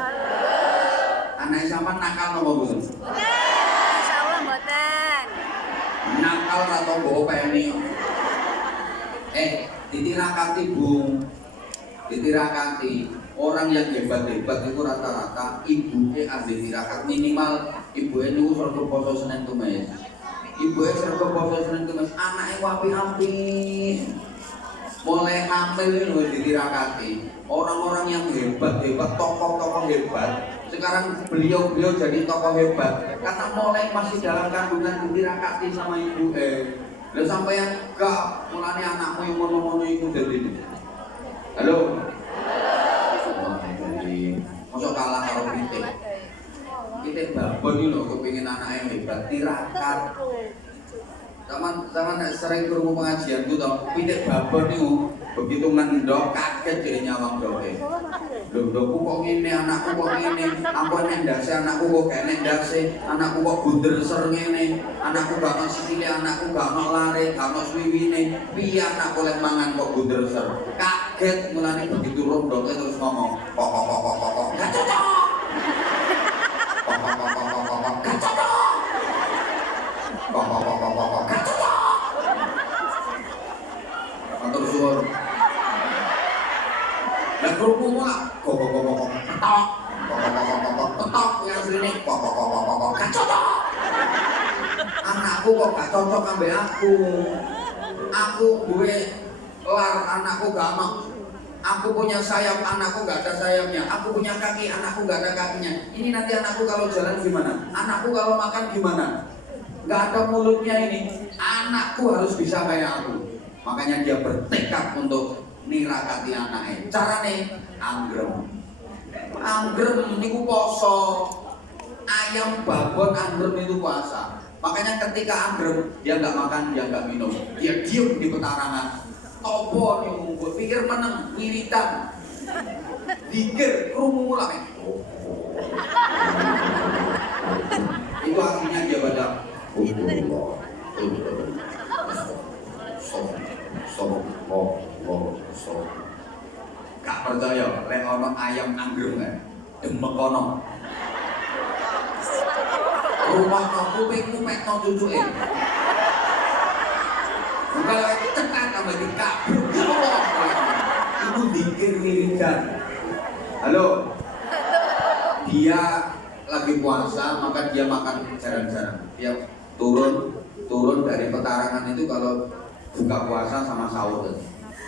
Anak sampean nakal napa mboten? Insyaallah mboten. Nakal ra tau mbok openi. Ditirakati Bu. Ditirakati. Orang yang hebat-hebat itu rata-rata ibuke ahli tirakat, minimal ibuke niku sregep poso Senin Kamis. Ibuke sregep poso Senin Kamis, anake apik-apik. Mulai hamil itu ditirakati. Orang-orang yang hebat-hebat, tokoh-tokoh hebat. Sekarang beliau jadi tokoh hebat karena mulai masih dalam kandungan ditirakati sama ibu. Lalu sampai yang gak mulane anakmu yang ngono-ngono itu jadi. Halo. Masuk kalah karo pitik. Pitik babon iki lho kepengin anake hebat tirakat. Zaman sering krungu pengajian ku to, pitik babon niku begitu ngendok kaget dhewe nyawang doke. Lho ndokku kok ngene, anakku kok ngene, aku nek ndase anakku kok gak nek ndase, anakku kok bunder ser ngene, anakku gak ono sikile, anakku gak ono lare, gak ono swiwine, piye anakku lek mangan kok bunder ser. Kaget mulane begitu rondoke terus ngomong, kok gak cocok. Gak cocok. Gak cocok. Matur suwun. Lah kerupukmu lah, kok ketok yang asline kok gak cocok. Anakku kok gak cocok ambek aku. Aku duwe lar, anakku gak ono. Aku punya sayap, anakku gak ada sayapnya. Aku punya kaki, anakku gak ada kakinya. Ini nanti anakku kalau jalan gimana? Anakku kalau makan gimana? Gak ada mulutnya ini. Anakku harus bisa kayak aku. Makanya dia bertekad untuk nirakati anaknya. Carane anggrem niku poso. ayam babon anggrem itu puasa. Makanya ketika anggrem dia nggak makan, dia nggak minum, dia diem di petarangan. Topo nih ngumpul, pikir meneng, wiritan, dikir, kerungu mulai. Itu artinya dia baca. Gak percaya, lek ono ayam anggrem kan, demek ono. Rumah kamu kuping no cucuke. Bukan lagi cekat tambah dikabruk. Itu dikir wiridan. Halo. Dia lagi puasa, maka dia makan jarang-jarang. Dia turun dari petarangan itu kalau buka puasa sama sahur.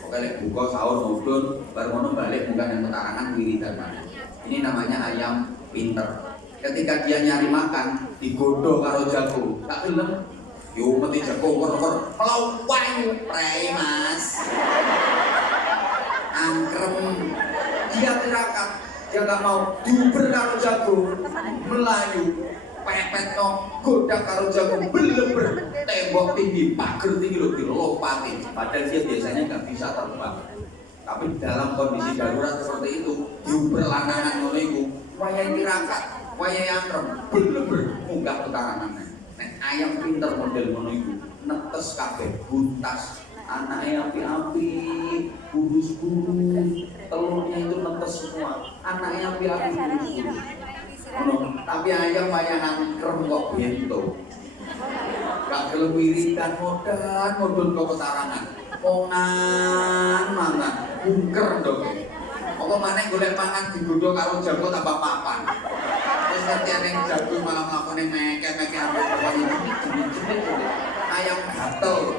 Oke, buka sahur mudun, baru mau balik bukan yang petarangan wiridan. Ini namanya ayam pinter. Ketika dia nyari makan, digodho karo jago. Tak gelem. Yo mesti jago wer-wer, pelawang prei Mas. Angkrem. Dia tirakat, dia enggak mau diuber karo jago. Melayu, pepet no, godak karo jago, beleber, tembok tinggi, pagar tinggi lho dilopati. Padahal dia biasanya enggak bisa terbang. Tapi dalam kondisi darurat seperti itu, diuber lanangan ngono iku, wayahe tirakat. Wayai angkrem, bener-bener munggah petarangannya. Nek ayam pinter model ngono iku, netes kabeh, buntas. Anaknya api-api, burus-burus, telurnya itu netes semua. Anaknya api-api, burus-burus. Tapi ayam wayai angkrem kok bento. Gak gelem wiridan modal ke petarangan. Mongan mangan, bungker dong. Apa maneh golek mangan digodho karo jago tambah papan. Terus nanti ada yang jago malah melakukan meke-meke ambil bawahnya ayam gatel.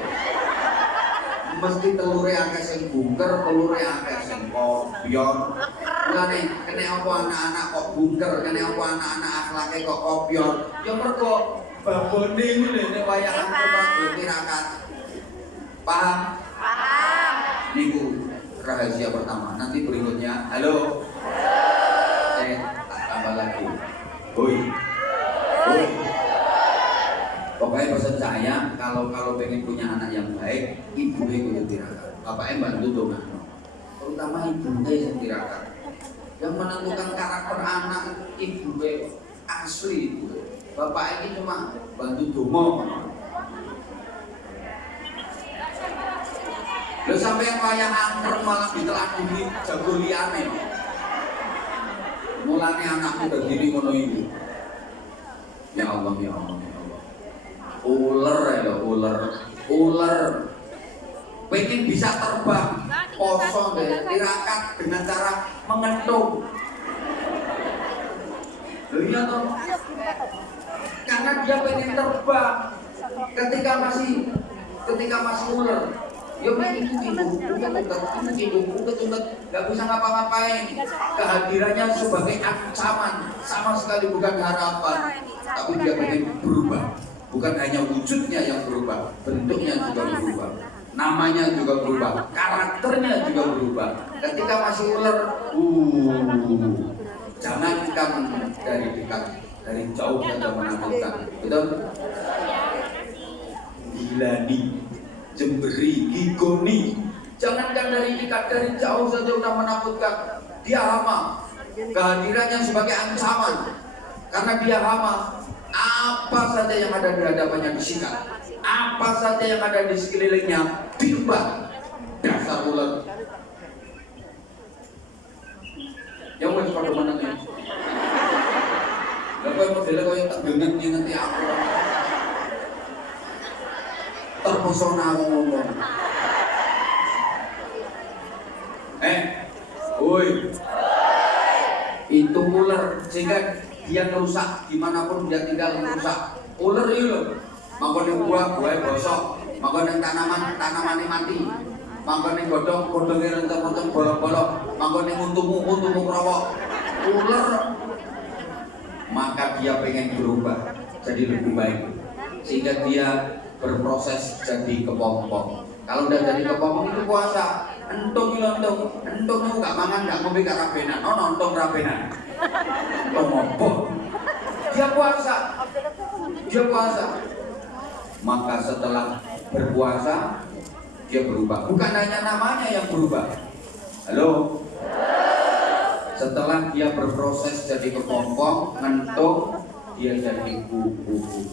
Mesti telurnya akeh sing bungker, telurnya akeh sing kopion. Mulane kene apa anak-anak kok bungker, kene apa anak-anak akhlake kok kopion. Ya mergo babone iku lho nek wayahan kepas tirakat. Paham? Paham. Niku rahasia pertama. Nanti berikutnya, halo. Tak tambah lagi. Hoi. Pokoknya pesan saya, kalau pengen punya anak yang baik, ibunya kudu tirakat. Bapaknya bantu dongano. Terutama ibunya yang tirakat. Yang menentukan karakter anak ibunya asli itu. Bapak ini cuma bantu dongo. Lho sampai yang wayah angker malah ditelakuni jago liyane. Mulane anakku begini ngono iku. Ya Allah, ya Allah, ya Allah. Ular ya, ular. Pengen bisa terbang, kosong deh, tirakat dengan cara mengentung. Loh iya toh? Karena dia pengen terbang. Ketika masih ular. Ya itu nggak bisa ngapa-ngapain. Kehadirannya sebagai ancaman, sama sekali bukan harapan. Tapi dia pengen berubah. Bukan hanya wujudnya yang berubah, bentuknya juga berubah, namanya juga berubah, karakternya juga berubah. Ketika masih ular, jangan kita dari dekat, dari jauh saja menakutkan. Betul? Gilani, jemberi, gigoni. Jangankan dari dekat, dari jauh saja sudah menakutkan. Dia hama, kehadirannya sebagai ancaman. Karena dia hama, apa saja yang ada di hadapannya disikat, apa saja yang ada di sekelilingnya diubah. Dasar ular. Yang mau pada mana nih? Gak kau modelnya kau yang tak dengannya nanti aku terpesona aku ngomong. Woi, itu ular sehingga dia merusak dimanapun dia tinggal merusak. Ular itu loh, makan yang buah bosok, makan yang tanaman mati, makan yang godongnya rencang bolong-bolong, makan yang untumu kerowok. Ular, maka dia pengen berubah jadi lebih baik, sehingga dia berproses jadi kepompong. Kalau udah jadi kepompong itu puasa, entung itu gak mangan, gak ngombe gak rabenan, nonton rabenan. Tomopok dia puasa. Maka setelah berpuasa dia berubah. Bukan hanya namanya yang berubah. Halo. Setelah dia berproses jadi kepompong, ngentuk, dia jadi kupu-kupu.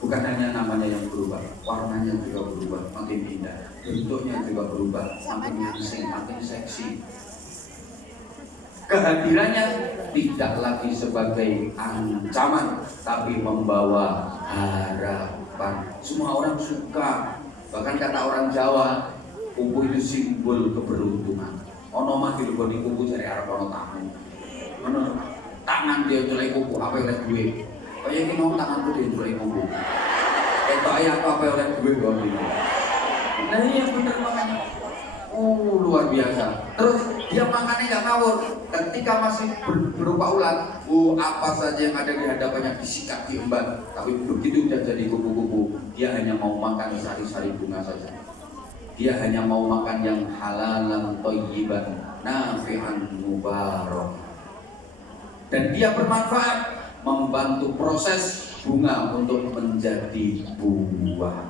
Bukan hanya namanya yang berubah, warnanya juga berubah, makin indah, bentuknya juga berubah, makin asing, makin seksi. Kehadirannya tidak lagi sebagai ancaman, tapi membawa harapan. Semua orang suka, bahkan kata orang Jawa, kupu itu simbol keberuntungan. Ono mah dileboni kupu dari arah ono tamu. Ono tangan dia culai kupu, apa yang oleh duit. Kaya iki mau tanganku dia culai kupu. Ketok ae apa oleh duit kok iki. Nah iya bener makanya. Luar biasa. Terus dia makannya nggak ngawur. Ketika masih berupa ulat, apa saja yang ada di hadapannya disikat, diemban. Tapi begitu dia jadi kupu-kupu, dia hanya mau makan sari-sari bunga saja. Dia hanya mau makan yang halalan, thayyiban, nafi'an, mubarak. Dan dia bermanfaat, membantu proses bunga untuk menjadi buah.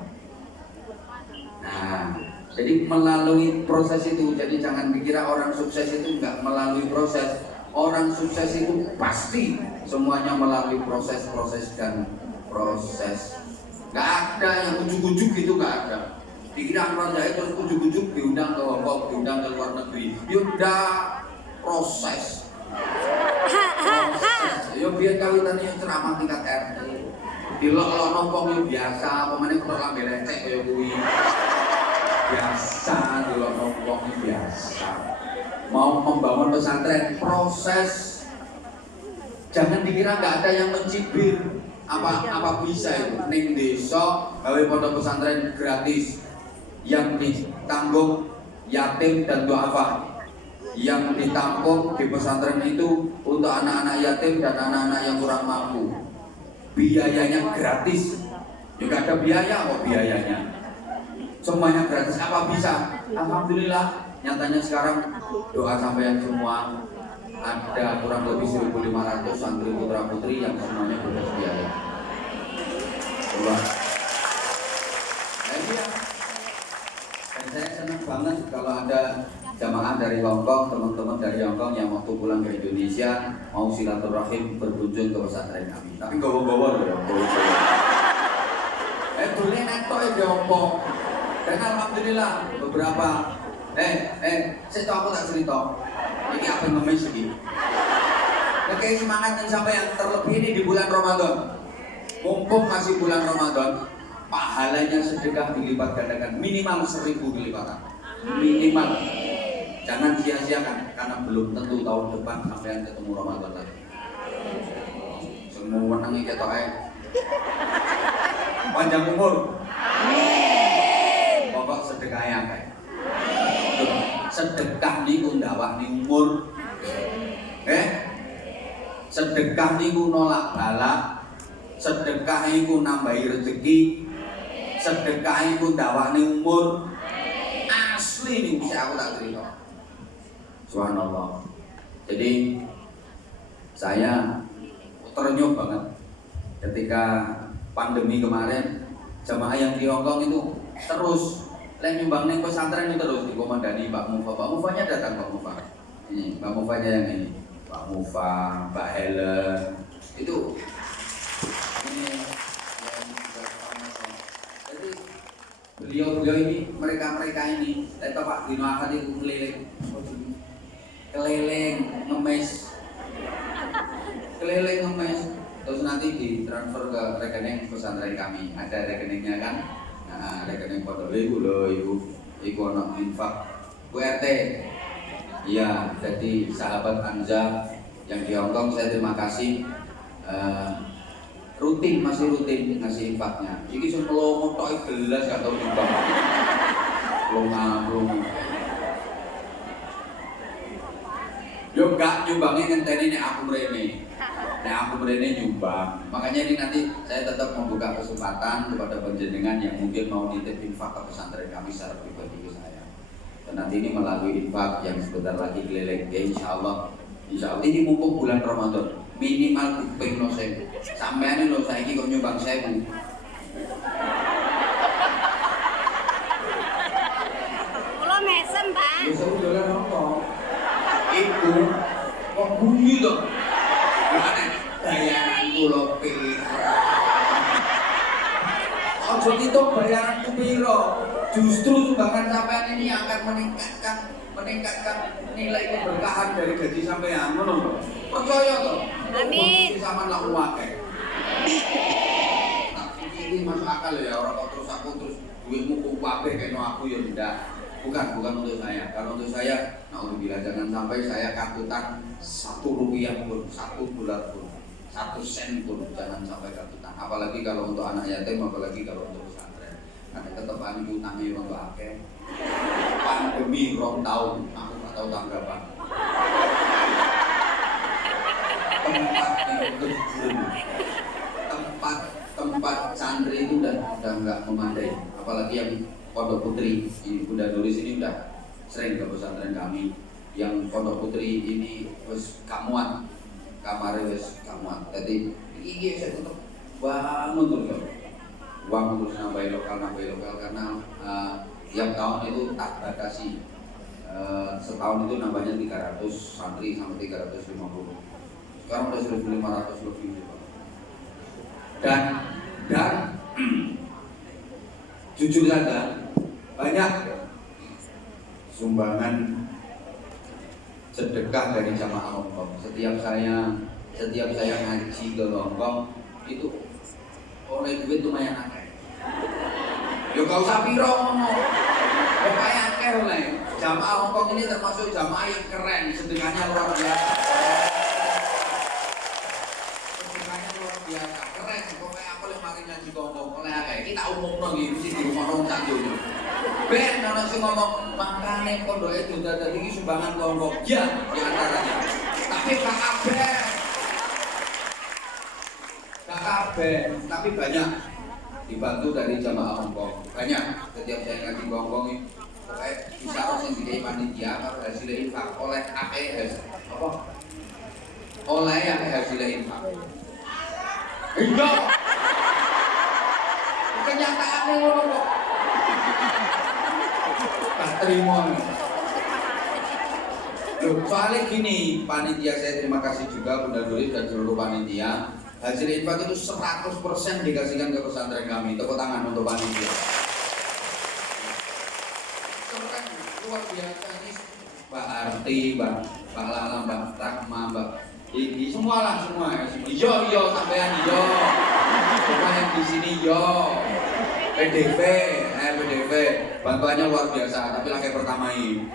Nah, jadi melalui proses itu, jadi jangan dikira orang sukses itu enggak melalui proses. Orang sukses itu pasti semuanya melalui proses dan proses. Enggak ada yang ujuk-ujuk itu, enggak ada. Dikira Anwar Zahid terus ujuk-ujuk diundang ke Hongkong, diundang ke luar negeri. Yaudah proses. Yo biar kawitannya ceramah tingkat RT. Dilok-lok nongkong yo biasa, pemane kok lambe lecek kaya kuwi. Biasa dilok nongkong biasa. Mau membangun pesantren proses. Jangan dikira nggak ada yang mencibir. Apa bisa itu? Ning desa gawe pondok pesantren gratis. Yang ditanggung yatim dan duafa. Yang ditampung di pesantren itu untuk anak-anak yatim dan anak-anak yang kurang mampu. Biayanya gratis. Juga ada biaya kok biayanya. Semuanya gratis. Apa bisa? Alhamdulillah. Nyatanya sekarang doa sampean semua ada kurang lebih 1.500 santri putra putri yang semuanya bebas biaya. Coba. Dan saya senang banget kalau ada jamaah dari Hongkong, teman-teman dari Hongkong yang waktu pulang ke Indonesia mau silaturahim berkunjung ke pesantren kami. Tapi gowo-gowo loh, gowo-gowo. Boleh netok ya Hongkong. Dan alhamdulillah beberapa saya tahu aku tak cerita. Ini apa yang ngemis lagi? Kayak semangat yang sampai yang terlebih ini di bulan Ramadan. Mumpung masih bulan Ramadan, pahalanya sedekah dilipat gandakan minimal 1.000 kelipatan. Minimal. Jangan sia-siakan karena belum tentu tahun depan sampean ketemu Ramadan lagi. Semua menangi ketok ae. Panjang umur. Amin. Pokok sedekah akeh. Sedekah niku ndawahni umur. Sedekah niku nolak bala. Sedekah niku nambahi rezeki. Sedekah niku ndawahni umur. Asli niku aku tak cerita. Subhanallah. Jadi saya ternyuh banget ketika pandemi kemarin jamaah yang di Hongkong itu terus nyumbang ning pesantren itu terus dikomandani Pak Mufa. Pak Mufanya datang Pak Mufa. Ini Pak Mufanya yang ini. Pak Mufa, Mbak Helen. Itu ini yang jadi beliau ini mereka ini Pak Dino Ahad itu keliling ngemes terus nanti ditransfer ke rekening pesantren kami. Ada rekeningnya kan. Nah, rekening pondok ibu ono infak URT. Iya, jadi sahabat Anza yang di Hongkong saya terima kasih. Masih rutin ngasih infaknya. Iki sing mlomo tok gelas gak tau nyumbang. Belum. Yo enggak nyumbangnya ngenteni nek aku mrene. Nek aku mrene nyumbang. Makanya ini nanti saya tetap membuka kesempatan kepada panjenengan yang mungkin mau nitip infak ke pesantren kami secara pribadi ke saya. Dan nanti ini melalui infak yang sebentar lagi keliling. Ya insyaallah ini mumpung bulan Ramadan. minimal dipingno 1000. Sampeyan lho saiki kok nyumbang 1000. Kulo mesem, Pak. Wis dolan apa? Iku kok bunyi to. Lah bayaran kula piro. Ojo ditok bayaranku piro. Justru sumbangan sampean ini akan meningkatkan nilai keberkahan dari gaji sampean, ngono lho. Percaya to? Amin. Sampean lak akeh. Tapi ini masuk akal ya, orang kok terus aku terus duitmu kok kabeh kene aku ya ndak. Bukan untuk saya. Kalau untuk saya, naudzubillah, jangan sampai saya katutan 1 rupiah pun, 1 dolar pun, 1 sen pun, jangan sampai katutan. Apalagi kalau untuk anak yatim, apalagi kalau untuk pesantren. Karena tetap anu utangnya untuk akeh. Pandemi 2 tahun, aku nggak tahu tanggapan. Tempat santri itu udah nggak memadai, apalagi yang Pondok Putri, ini Bunda Doris ini udah sering ke pesantren kami. Yang Pondok Putri ini wis kamuan, kamarnya wis kamuan. Jadi ini saya tutup bangun terus, uang terus nambah lokal karena tiap tahun itu tak batasi. Setahun itu nambahnya 300 santri sampai 350. Sekarang udah 1.500 lebih. Dan jujur saja banyak sumbangan sedekah dari jamaah Hongkong. Setiap saya ngaji ke Hongkong itu oleh duit lumayan akeh. Yo gak usah piro ngono. Pokoke akeh oleh. Jamaah Hongkong ini termasuk jamaah yang keren, sedekahnya luar biasa. Sedekahnya luar biasa, keren. Pokoknya aku le mari ngaji ke Hongkong oleh akeh. Kita umumno iki mesti di rumah wong sak donya. Ben ana sing ngomong makane pondoke dadi iki sumbangan ke Hongkong. Ya, di antaranya. Tapi gak kabeh, tapi banyak dibantu dari jamaah Hongkong. Banyak. Setiap saya ngaji ke Hongkong ini pokoknya bisa harus yang dikai panitia kalau hasilnya infak oleh apa? Oleh yang hasilnya infak. Enggak. Kenyataannya ngono kok. Tak terima. Loh, soalnya gini, panitia saya terima kasih juga Bunda Doris dan seluruh panitia. Hasil infak itu 100% dikasihkan ke pesantren kami. Tepuk tangan untuk panitia. Luar biasa ini Mbak Arti, Mbak Lala, Mbak Rahma, Mbak Iki, semua ya. Yo sampean yo. Semua yang di sini yo. PDV, bantuannya luar biasa, tapi lagi pertama ini.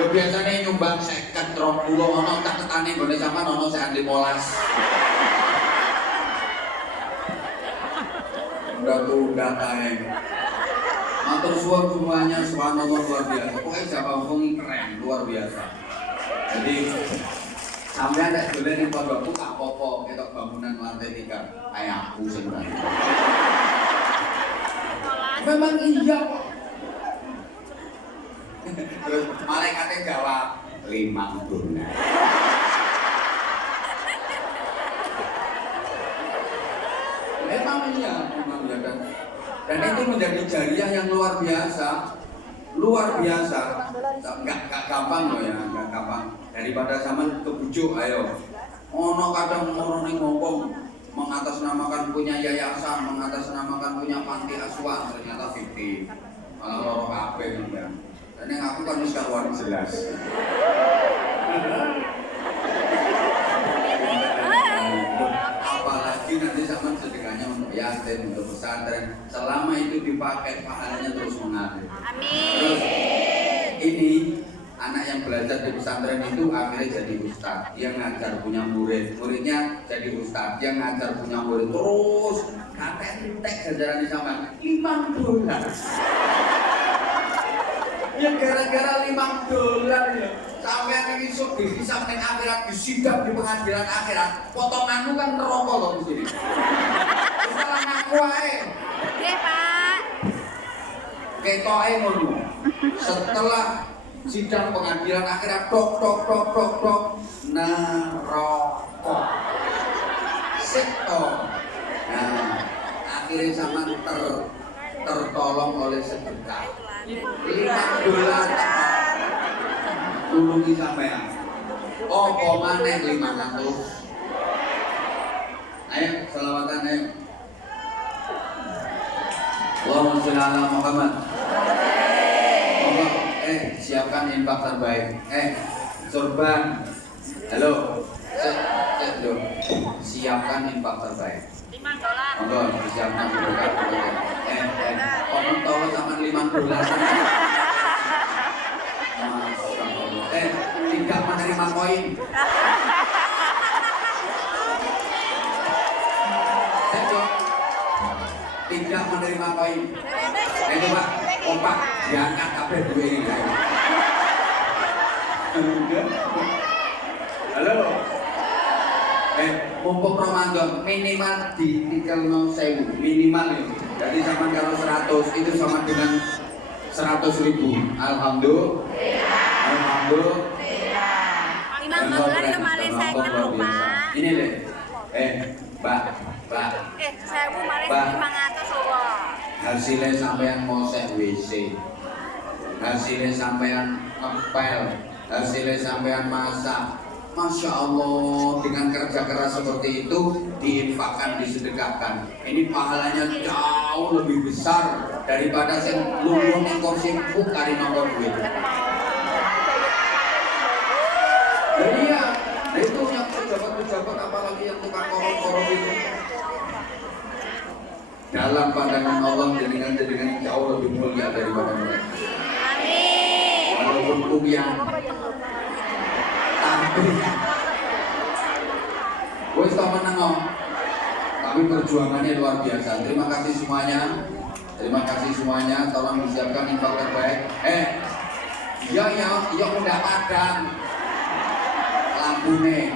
Yo biasanya nyumbang 50, 30, ono tak tekane gone sampean ono 15. Udah kae. Matur suwun semuanya, subhanallah luar biasa. Pokoknya Jawa Hongkong ini keren, luar biasa. Jadi sampean nek dolen ning pondokku tak apa-apa, ketok bangunan lantai 3 kayak aku sebenarnya. Memang iya kok. Terus malaikatnya jawab 5 dolar. Memang iya kan. Dan itu menjadi jariah yang luar biasa, nggak gampang loh ya, nggak gampang. Daripada sama kebujuk, ayo. Ono kadang orang yang ngomong mengatasnamakan punya yayasan, mengatasnamakan punya panti asuhan, ternyata fiktif, malah loro kabeh kan. Dan yang aku kan wis karuan jelas. Apalagi nanti sama sedekahnya untuk yatim, untuk pesantren, selama itu dipakai pahalanya terus mengalir. Amin. Terus ini anak yang belajar di pesantren itu akhirnya jadi ustadz, dia ngajar punya muridnya jadi ustadz, dia ngajar punya murid terus entek jajaran di sama 5 dolar. Ya gara-gara 5 dolar ya. Sampai ini sugih bisa ning akhirat disidang di pengadilan akhirat. Potonganmu kan neraka loh di sini. Wis salah ngaku ae. Nggih, Pak. Ketoke ngono. Setelah sidang pengadilan akhirat tok neraka. hasilnya sama tertolong oleh sedekah. $5 tulungi sampean. Oh, maneh 500. Ayo, selawatan ayo. Allahumma sholli ala Muhammad. Siapkan infak terbaik. Sorban. Halo. Cek, siapkan infak terbaik. $5. Disiapkan berkat. Kamu tahu sama $5. Masya Allah. Tidak menerima koin. Tidak menerima koin. Itu Pak, kompak diangkat kabeh duwe iki. Halo. Mumpung Ramadan minimal ditikelno 1000 minimal ya. Jadi sama kalau 100 itu sama dengan 100.000. Alhamdulillah. $5 itu malah saya lupa. Ini deh. Mbak. Saya malah 500 loh. Hasilnya sampean mosek WC, hasilnya sampean ngepel, hasilnya sampean masak. Masya Allah, dengan kerja keras seperti itu diinfakkan, disedekahkan. Ini pahalanya jauh lebih besar daripada yang luluh ning kursi empuk kari nongkrong duit. Jadi ya, itu yang pejabat-pejabat apalagi yang tukang korup-korup itu. Dalam pandangan Allah dengan jauh lebih mulia daripada mereka. Amin. Walaupun kubiang, tapi wes tau menang, tapi perjuangannya luar biasa. Terima kasih semuanya. Tolong disiapkan infak terbaik. Ya udah padam lampu nih.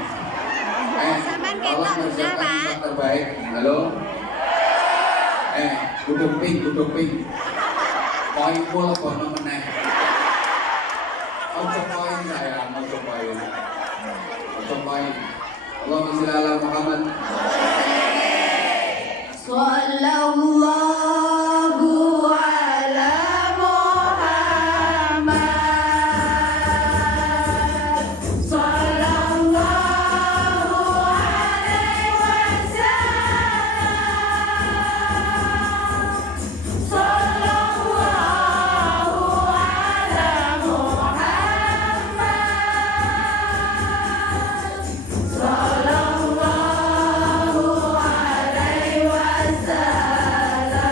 Tolong disiapkan infak terbaik. Halo. Duduk ping. Koinmu lebono meneh. Ojo koin sayang, ojo koin. Allahumma sholli ala Muhammad. Sallallahu ala Muhammad. Sallallahu alaihi wasallam. Sallallahu ala Muhammad. Sallallahu alaihi wasallam.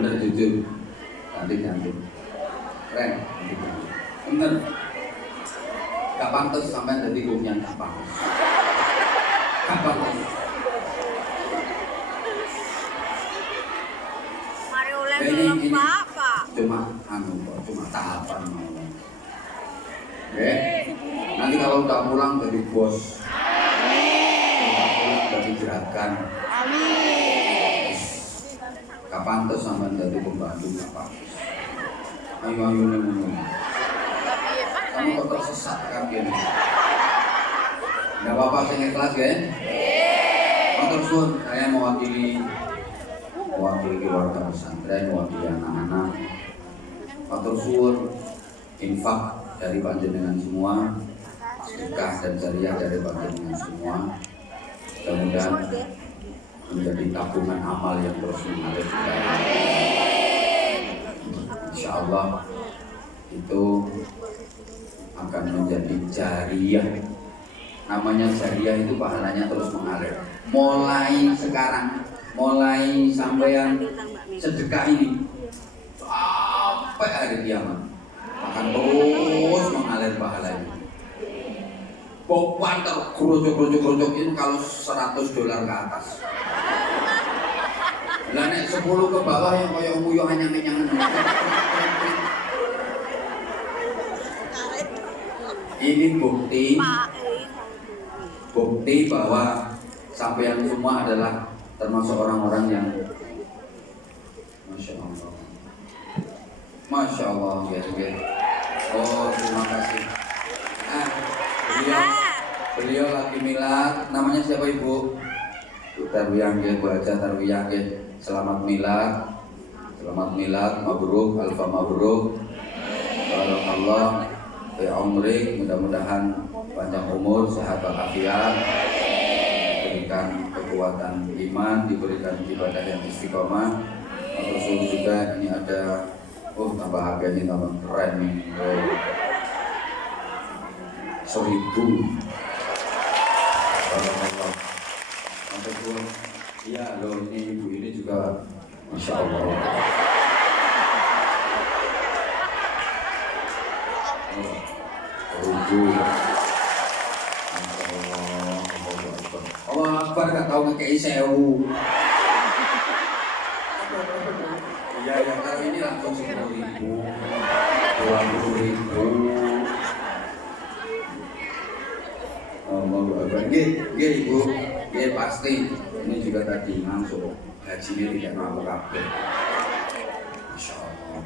bener jujur. Cantik. Keren. Bener. Gak pantas sampai jadi kumian gak pantas. Gak pantas. Mari oleh Ini lembak, Pak. cuma tahapan mau. Oke. Nanti kalau udah pulang jadi bos. Udah pulang jadi gerakan. Gak pantas sampai jadi pembantu gak pantas. Ayo ngomong. Kamu kok tersesat kan gini? Gak apa-apa, saya ikhlas ya. Matur suwun, saya mewakili keluarga pesantren, mewakili anak-anak. Matur suwun, infak dari panjenengan semua, sedekah dan jariah dari panjenengan semua. Mudah-mudahan menjadi tabungan amal yang terus mengalir. Insya Allah itu akan menjadi jariah. Namanya jariah itu pahalanya terus mengalir. Mulai sekarang, mulai sampean sedekah ini sampai hari kiamat akan terus mengalir pahalanya. Pokoknya tergerojok itu kalau $100 ke atas. Lah nek 10 ke bawah yang koyo nguyuh anyang-anyangan. Ini bukti bahwa sampean semua adalah termasuk orang-orang yang Masya Allah ya. Oh terima kasih. Beliau lagi milad, namanya siapa Ibu? Bu Tarwiyah, Bu Haja Tarwiyah. Selamat milad, mabruk, alfa mabruk. Barakallah fi umrik, mudah-mudahan panjang umur, sehat walafiat, diberikan kekuatan iman, diberikan ibadah yang istiqomah. Rasul juga ini ada, tambah harga ini tambah keren nih. 1000. Barakallah. Matur iya loh, ini ibu ini juga Masya Allah. Allah Akbar gak tau ngekei 1000. Iya kalau ini langsung 10.000, 20.000. Nggih Ibu, nggih pasti. Ini juga tadi langsung hajinya tidak mampu kabeh. Masya Allah.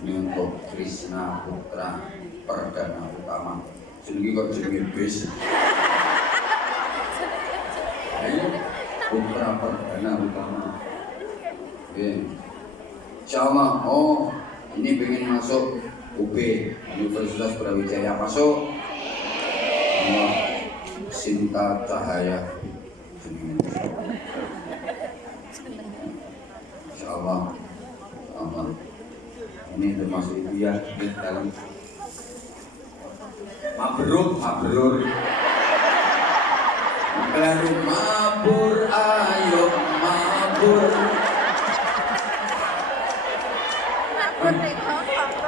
Ini untuk Krishna Putra Perdana Utama. Jenenge kok jenenge bis. Ayo Putra Perdana Utama. Oke. Insyaallah. Oh, ini pengen masuk UB Universitas Brawijaya, masuk. Allah. Sinta Cahaya. Insyaallah. Allah. Ini termasuk itu ya di dalam mabrur. Baru mabur, ayo mabur.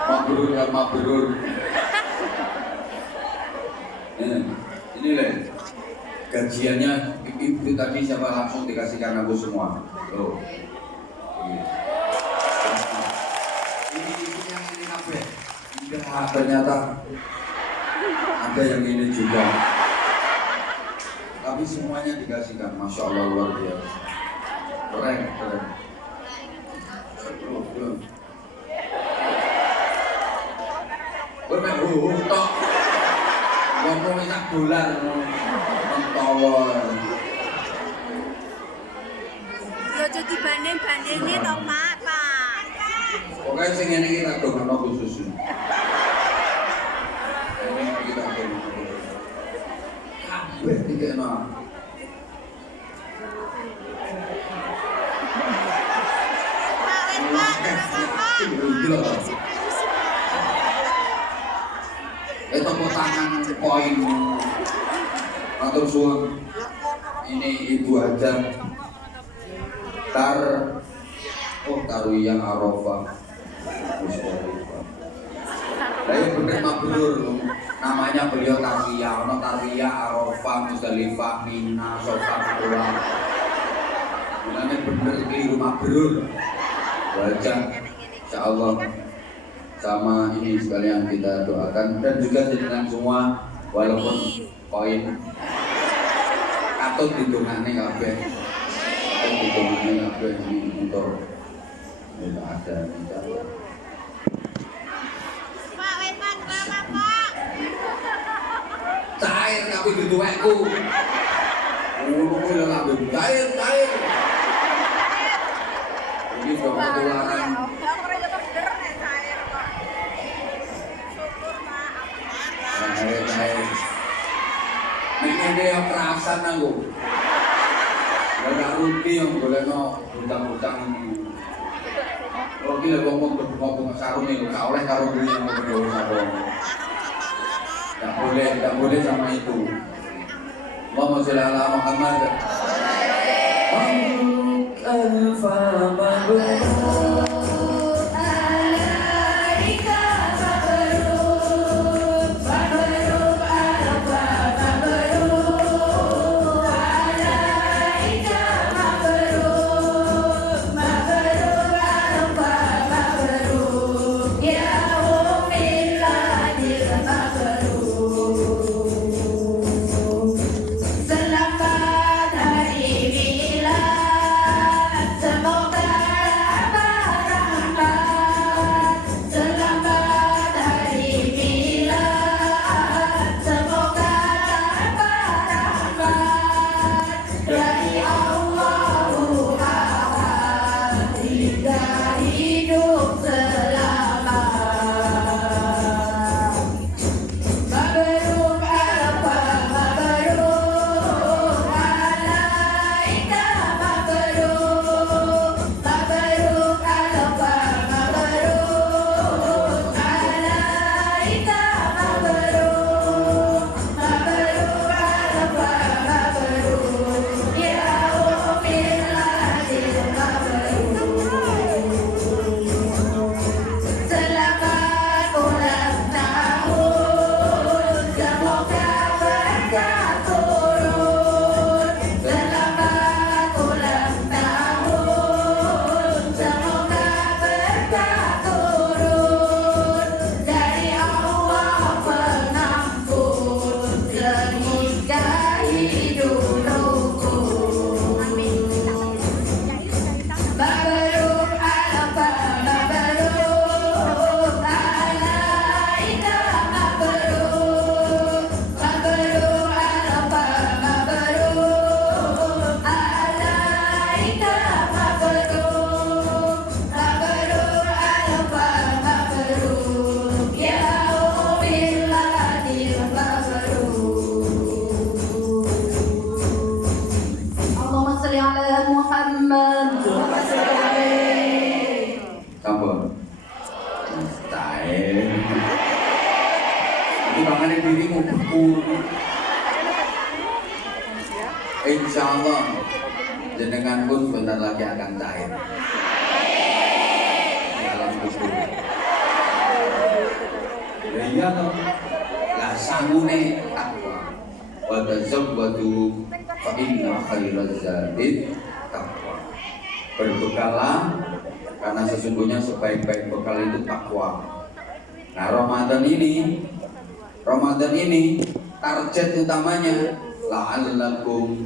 Mabrur ya mabrur. Ini leh. Gajiannya ibu tadi siapa langsung dikasihkan aku semua. Loh. Ini yang ini apa? Enggak, ternyata ada yang ini juga. Tapi semuanya dikasihkan, Masya Allah luar biasa. Keren. Tok. Ngomong $1 mentawar. Ya jadi banding-bandingnya toh Pak. Pokoknya sing ngene iki tak dongano khusus. Ini kita kabeh dikene. Tepuk tangan poin. Matur suwun. Ini Ibu Haja Oh tarwiyah Arafah Musdalifah. Saya bener mabrur, namanya beliau tarwiyah, ono tarwiyah Arafah Musdalifah Mina Sofa Marwah. Mulane bener keliru mabrur. Baca insyaallah sama ini sekalian kita doakan dan juga jenengan semua walaupun poin katut ditungane kabeh. Ditungane kabeh ini untuk tidak ada insyaallah. Pak, Wetan, berapa, Pak? Cair tapi dituwekku. Ngono kuwi lho kabeh cair. Ini dong ketularan. Cair. Ini yang kerasan aku. Gak rugi yang golekno hutang-hutang ini. Kalau kita ngomong sarung ini, gak oleh karo duit yang ngomong sarung. Gak boleh sama itu. Allahumma sholli ala Muhammad. Mabruk alfa mabruk. Makanya dirimu beku. Insya Allah jenengan pun sebentar lagi akan cair di alam kubur. Iya toh. Lah sangune takwa. Wa tazawwadu fa inna khairaz zadi takwa. Berbekalah karena sesungguhnya sebaik-baik bekal itu takwa. Nah Ramadan ini target utamanya la'allakum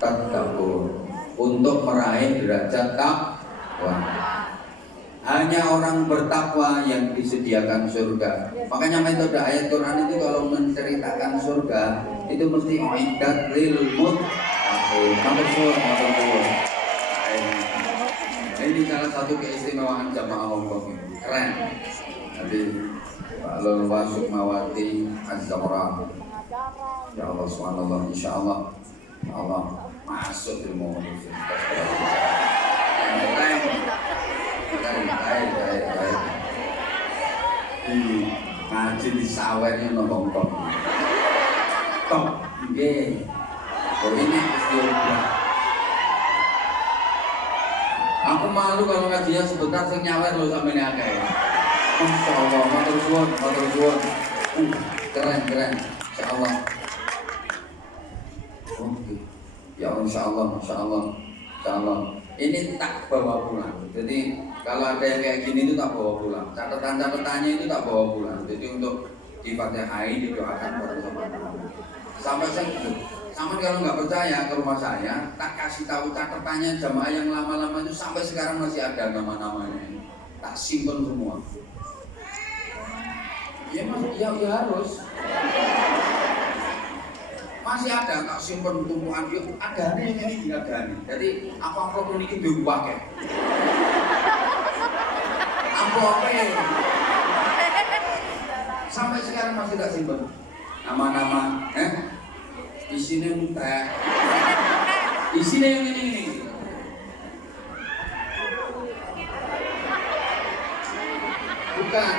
tattaqun, untuk meraih derajat takwa. Hanya orang bertakwa yang disediakan surga. Makanya metode ayat Quran itu kalau menceritakan surga itu mesti uiddat lil muttaqin. Ini salah satu keistimewaan jamaah Hongkong ini. Keren. Jadi Pak Lulwa Sukmawati Az-Zahra. Ya Allah subhanallah, insyaallah Allah masuk ilmu universitas. Ngaji di sawernya nongkrong. Top, nggih. Oh ini istilah. Aku mau malu kalau ngajinya sebentar sing nyawer lo sampe ini akeh. Masya Allah, matur suwun, matur suwun. Keren. Insya Allah. Oke. Ya Allah, insya Allah. Ini tak bawa pulang. Jadi kalau ada yang kayak gini itu tak bawa pulang. Catatan-catatannya itu tak bawa pulang. Jadi untuk di Fatihai didoakan bersama. Sampai saya sama kalau nggak percaya ke rumah saya, tak kasih tahu catatannya jamaah yang lama-lama itu sampai sekarang masih ada nama-namanya. Tak simpen semua. Ya harus. Masih ada tak simpen tumpuan yuk ada yang ini tidak ada. Jadi apa ini dipakai. Apa sampai sekarang masih tak simpen. Nama-nama, isinya muntah. Isinya yang ini. Bukan,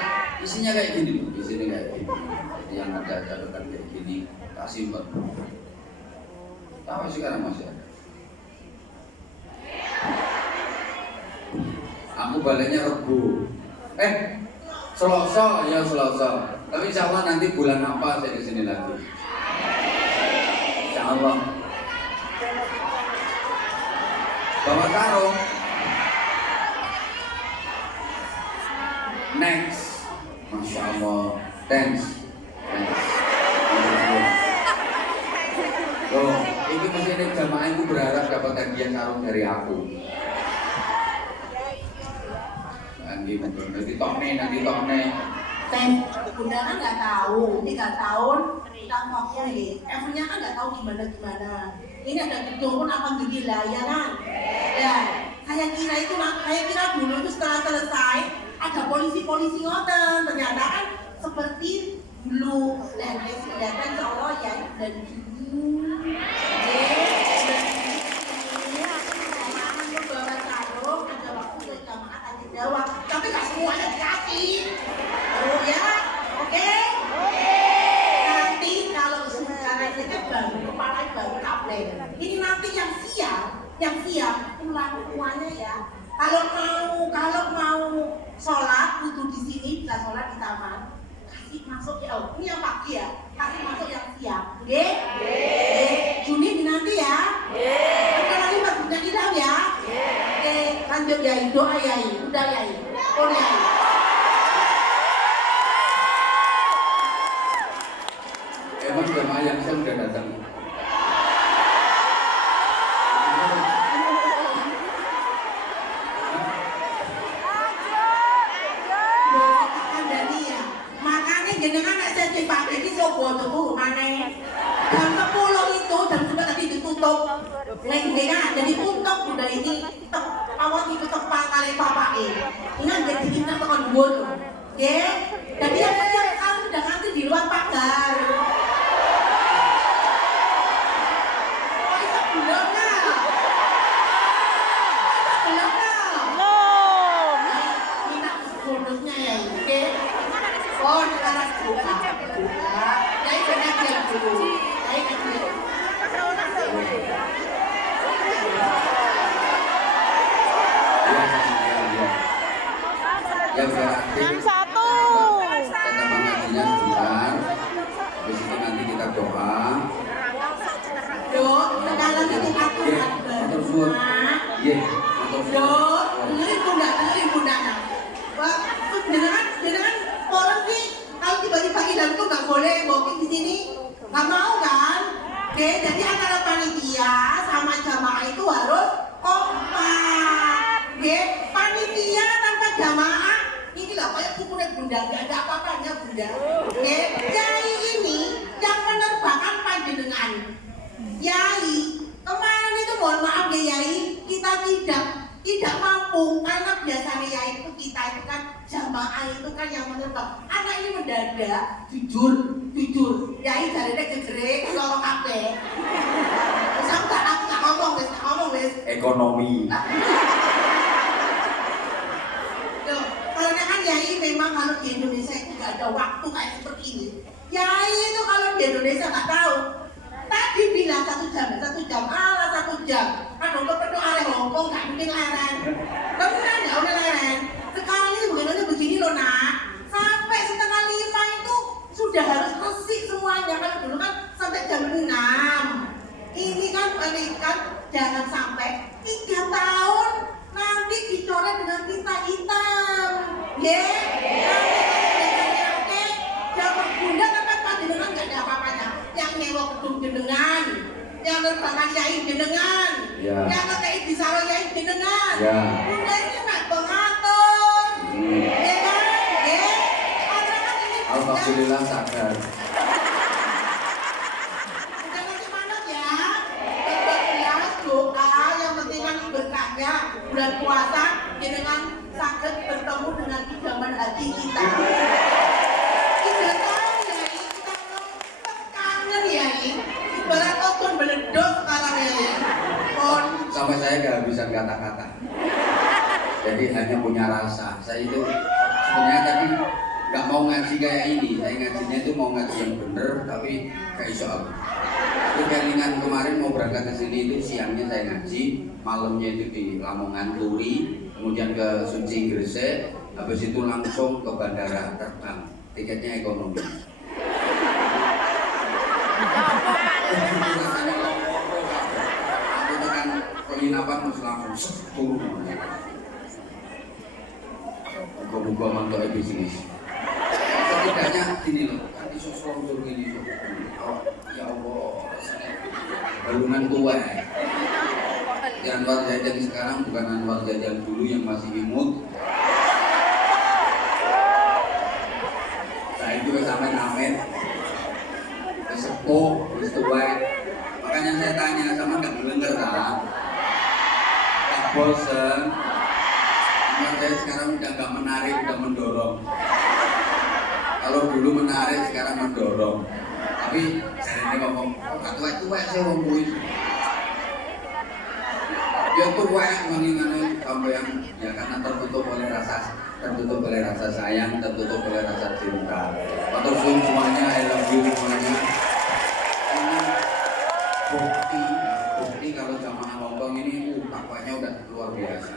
isinya kayak gini loh. Isinya kayak gini. Jadi yang ada catatan kayak gini, tak simpan. Sampai sekarang masih ada. Aku baliknya Rebo. Selasa. Tapi insya Allah nanti bulan apa saya kesini lagi. Insya Allah. Bawa sarung. Next. Masya Allah. Thanks. Loh, ini mesti jamaah itu berharap dapat hadiah sarung dari aku. Nanti tokne. Bunda kan nggak tahu, 3 tahun tampaknya nih, effortnya kan nggak tahu gimana. Ini ada gedung pun apa gila ya kan? Ya, saya kira dulu itu setelah selesai ada polisi ngoten, ternyata kan seperti dulu. Dan kelihatan Allah ya dari dulu. Bawa sarung, ada waktu ke jamaah tanya jawab, tapi nggak semuanya dikasih. Oh ya, oke. Nanti kalau sekarang ini baru kepala baru kapleng. Ini nanti yang siap pulang semuanya ya. Kalau mau sholat butuh di sini, bisa sholat di taman. Kasih masuk ya. Oh, ini yang pagi ya. Kasih masuk yang siap. Oke? Juni nanti ya. Kita lagi berbuka kita ya. Oke, lanjut ya. Doa ya. Udah ya. Oh ya. Emang jamaah yang saya sudah datang. Makanya jenengan nek sing pagi iki sopo tuku maneh. Jam 10 itu jam sudah tadi ditutup. Lenggena jadi tutup udah ini awak itu tepak kali papake. Ingat jadi kita tekan dhuwur. Nggih. Jadi yang kamu udah nanti di luar pagar. Oh, sekarang buka. Jadi benar dia dulu. Ya berarti Jam 1. kita mengajinya sebentar. Habis itu nanti kita doa. Dok, sekarang itu aku Matur suwun. Nggih, matur suwun. Dok, dengerin bunda. Pak, jenengan orang sih kalau tiba-tiba hilang tuh nggak boleh booking di sini, nggak mau kan? Oke, jadi antara panitia sama jamaah itu harus kompak. Oke, panitia tanpa jamaah ini lah kayak kukunya bunda, nggak ada apa-apanya bunda. Oke, Yai ini yang menerbangkan panjenengan. Yai, kemarin itu mohon maaf ya Yai, kita tidak mampu karena biasanya Yai itu kita itu kan jamaah itu kan yang menerbang. Anak ini mendadak, jujur, Yai jarene gegere kalau kabeh. Wis aku gak ngomong wis. Ekonomi. Loh, karena kan Yai memang kalau di Indonesia itu gak ada waktu kayak seperti ini. Yai itu kalau di Indonesia gak tahu. Tadi bilang 1 jam, 1 jam. Kan untuk berdoa oleh Hongkong gak mungkin larang. Benar. ikan jangan sampai 3 tahun nanti dicoret dengan tinta hitam. Ya. Oke. Jangan bunda sampai panjenengan enggak ada apa-apanya. Yang nyewa gedung jenengan, yang nerbakan yai jenengan, Ya. yang ngekei disaro yai jenengan. Ya. Bunda ini nak pengatur. Ya kan? Ya. Karena ini Alhamdulillah sadar. jangan semangat ya. Berbelas doa yang penting kan berkahnya bulan puasa jenengan sakit bertemu dengan idaman hati kita. Tidak tahu ya ini kita kangen ya ini. Ibarat okon beledok sekarang ya ini. Kon Sampai saya kehabisan kata-kata. Jadi hanya punya rasa. Saya itu sebenarnya tadi nggak mau ngaji kayak ini. Saya ngajinya itu mau ngaji yang bener, tapi kayak iso aku. Itu kelingan kemarin mau berangkat ke sini itu siangnya saya ngaji, malamnya itu di Lamongan Turi, kemudian ke Suci Gresik, habis itu langsung ke bandara terbang. Tiketnya ekonomi. Aku tekan penginapan harus langsung turun. Buka-buka mantok bisnis. Setidaknya gini loh, kan iso sponsor gini loh. Ya Allah, balungan tua. Ya Anwar Jajan sekarang bukan Anwar Jajan dulu yang masih imut. Saya itu sampai ngamen, sepuh, wis tua. Makanya saya tanya sama nggak mendengar kan? Tak bosen. Cuma saya sekarang udah nggak menarik, udah mendorong. Kalau dulu menarik, sekarang mendorong. Tapi saya ini ngomong, oh tua sih ngomong kuis. Ya tua ngomong sampai yang ya karena tertutup oleh rasa sayang, tertutup oleh rasa cinta. Atau semuanya, I love you semuanya. Bukti kalau jamaah Hongkong ini takwanya udah luar biasa.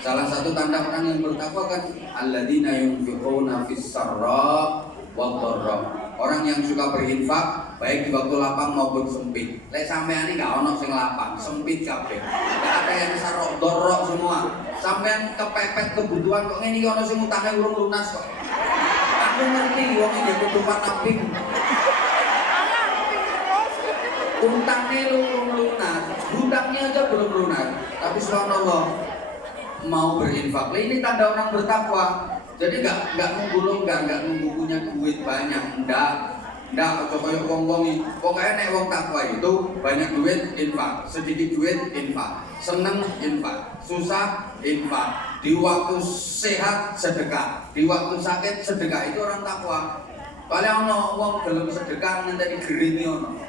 Salah satu tanda orang yang bertakwa kan alladzina yunfiquna fis sarra wad dharra. Orang yang suka berinfak baik di waktu lapang maupun sempit. Lek sampean iki gak ono sing lapang, sempit kabeh. Gak ada yang sarok dorok semua. Sampean kepepet kebutuhan kok ngene iki ono sing utangnya urung lunas kok. Aku ngerti wong iki ketupat naping. Utangnya belum lunas, hutangnya aja belum lunas. Tapi subhanallah mau berinfak. Ini tanda orang bertakwa. Jadi nggak nunggu nggak nunggu punya duit banyak, nggak coba wong pokoknya nek wong takwa itu banyak duit infak, sedikit duit infak, seneng infak, susah infak, di waktu sehat sedekah, di waktu sakit sedekah, itu orang takwa. Paling ono wong gelem sedekah ngenteni gering ono.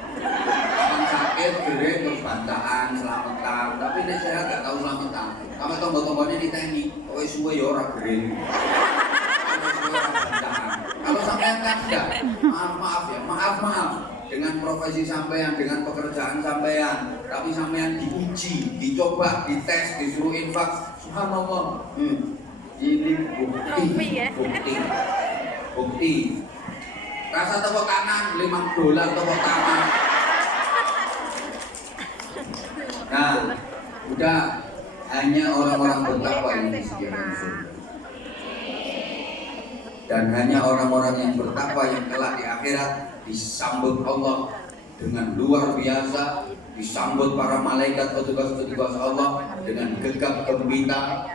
Orang sakit gering terus bantahan selamatan, tapi nek sehat gak tahu selamatan. Kamu tombol-tombolnya diteni, kowe suwe ya ora gering. Kalau sampean kan enggak, maaf dengan profesi sampean, dengan pekerjaan sampean, tapi sampean diuji, dicoba, dites, disuruh infak, subhanallah. Ini bukti. Rasa tepuk tangan $5 tepuk tangan. Nah, udah hanya orang-orang bertakwa yang disediakan surga. Dan hanya orang-orang yang bertakwa yang kelak di akhirat disambut Allah dengan luar biasa, disambut para malaikat petugas-petugas Allah dengan gegap gempita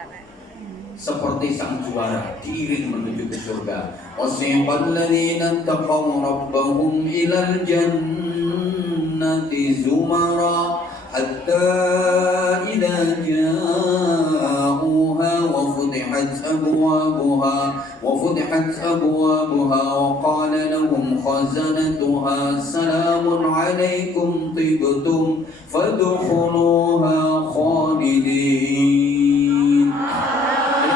seperti sang juara diiring menuju ke surga. Wasiqal ladzina taqaw rabbahum ilal jannati zumara hatta idza ja'uha wa futihat abwabuha wa qala lahum khazanatuha salamun alaikum tibtum fadkhuluha khalidin.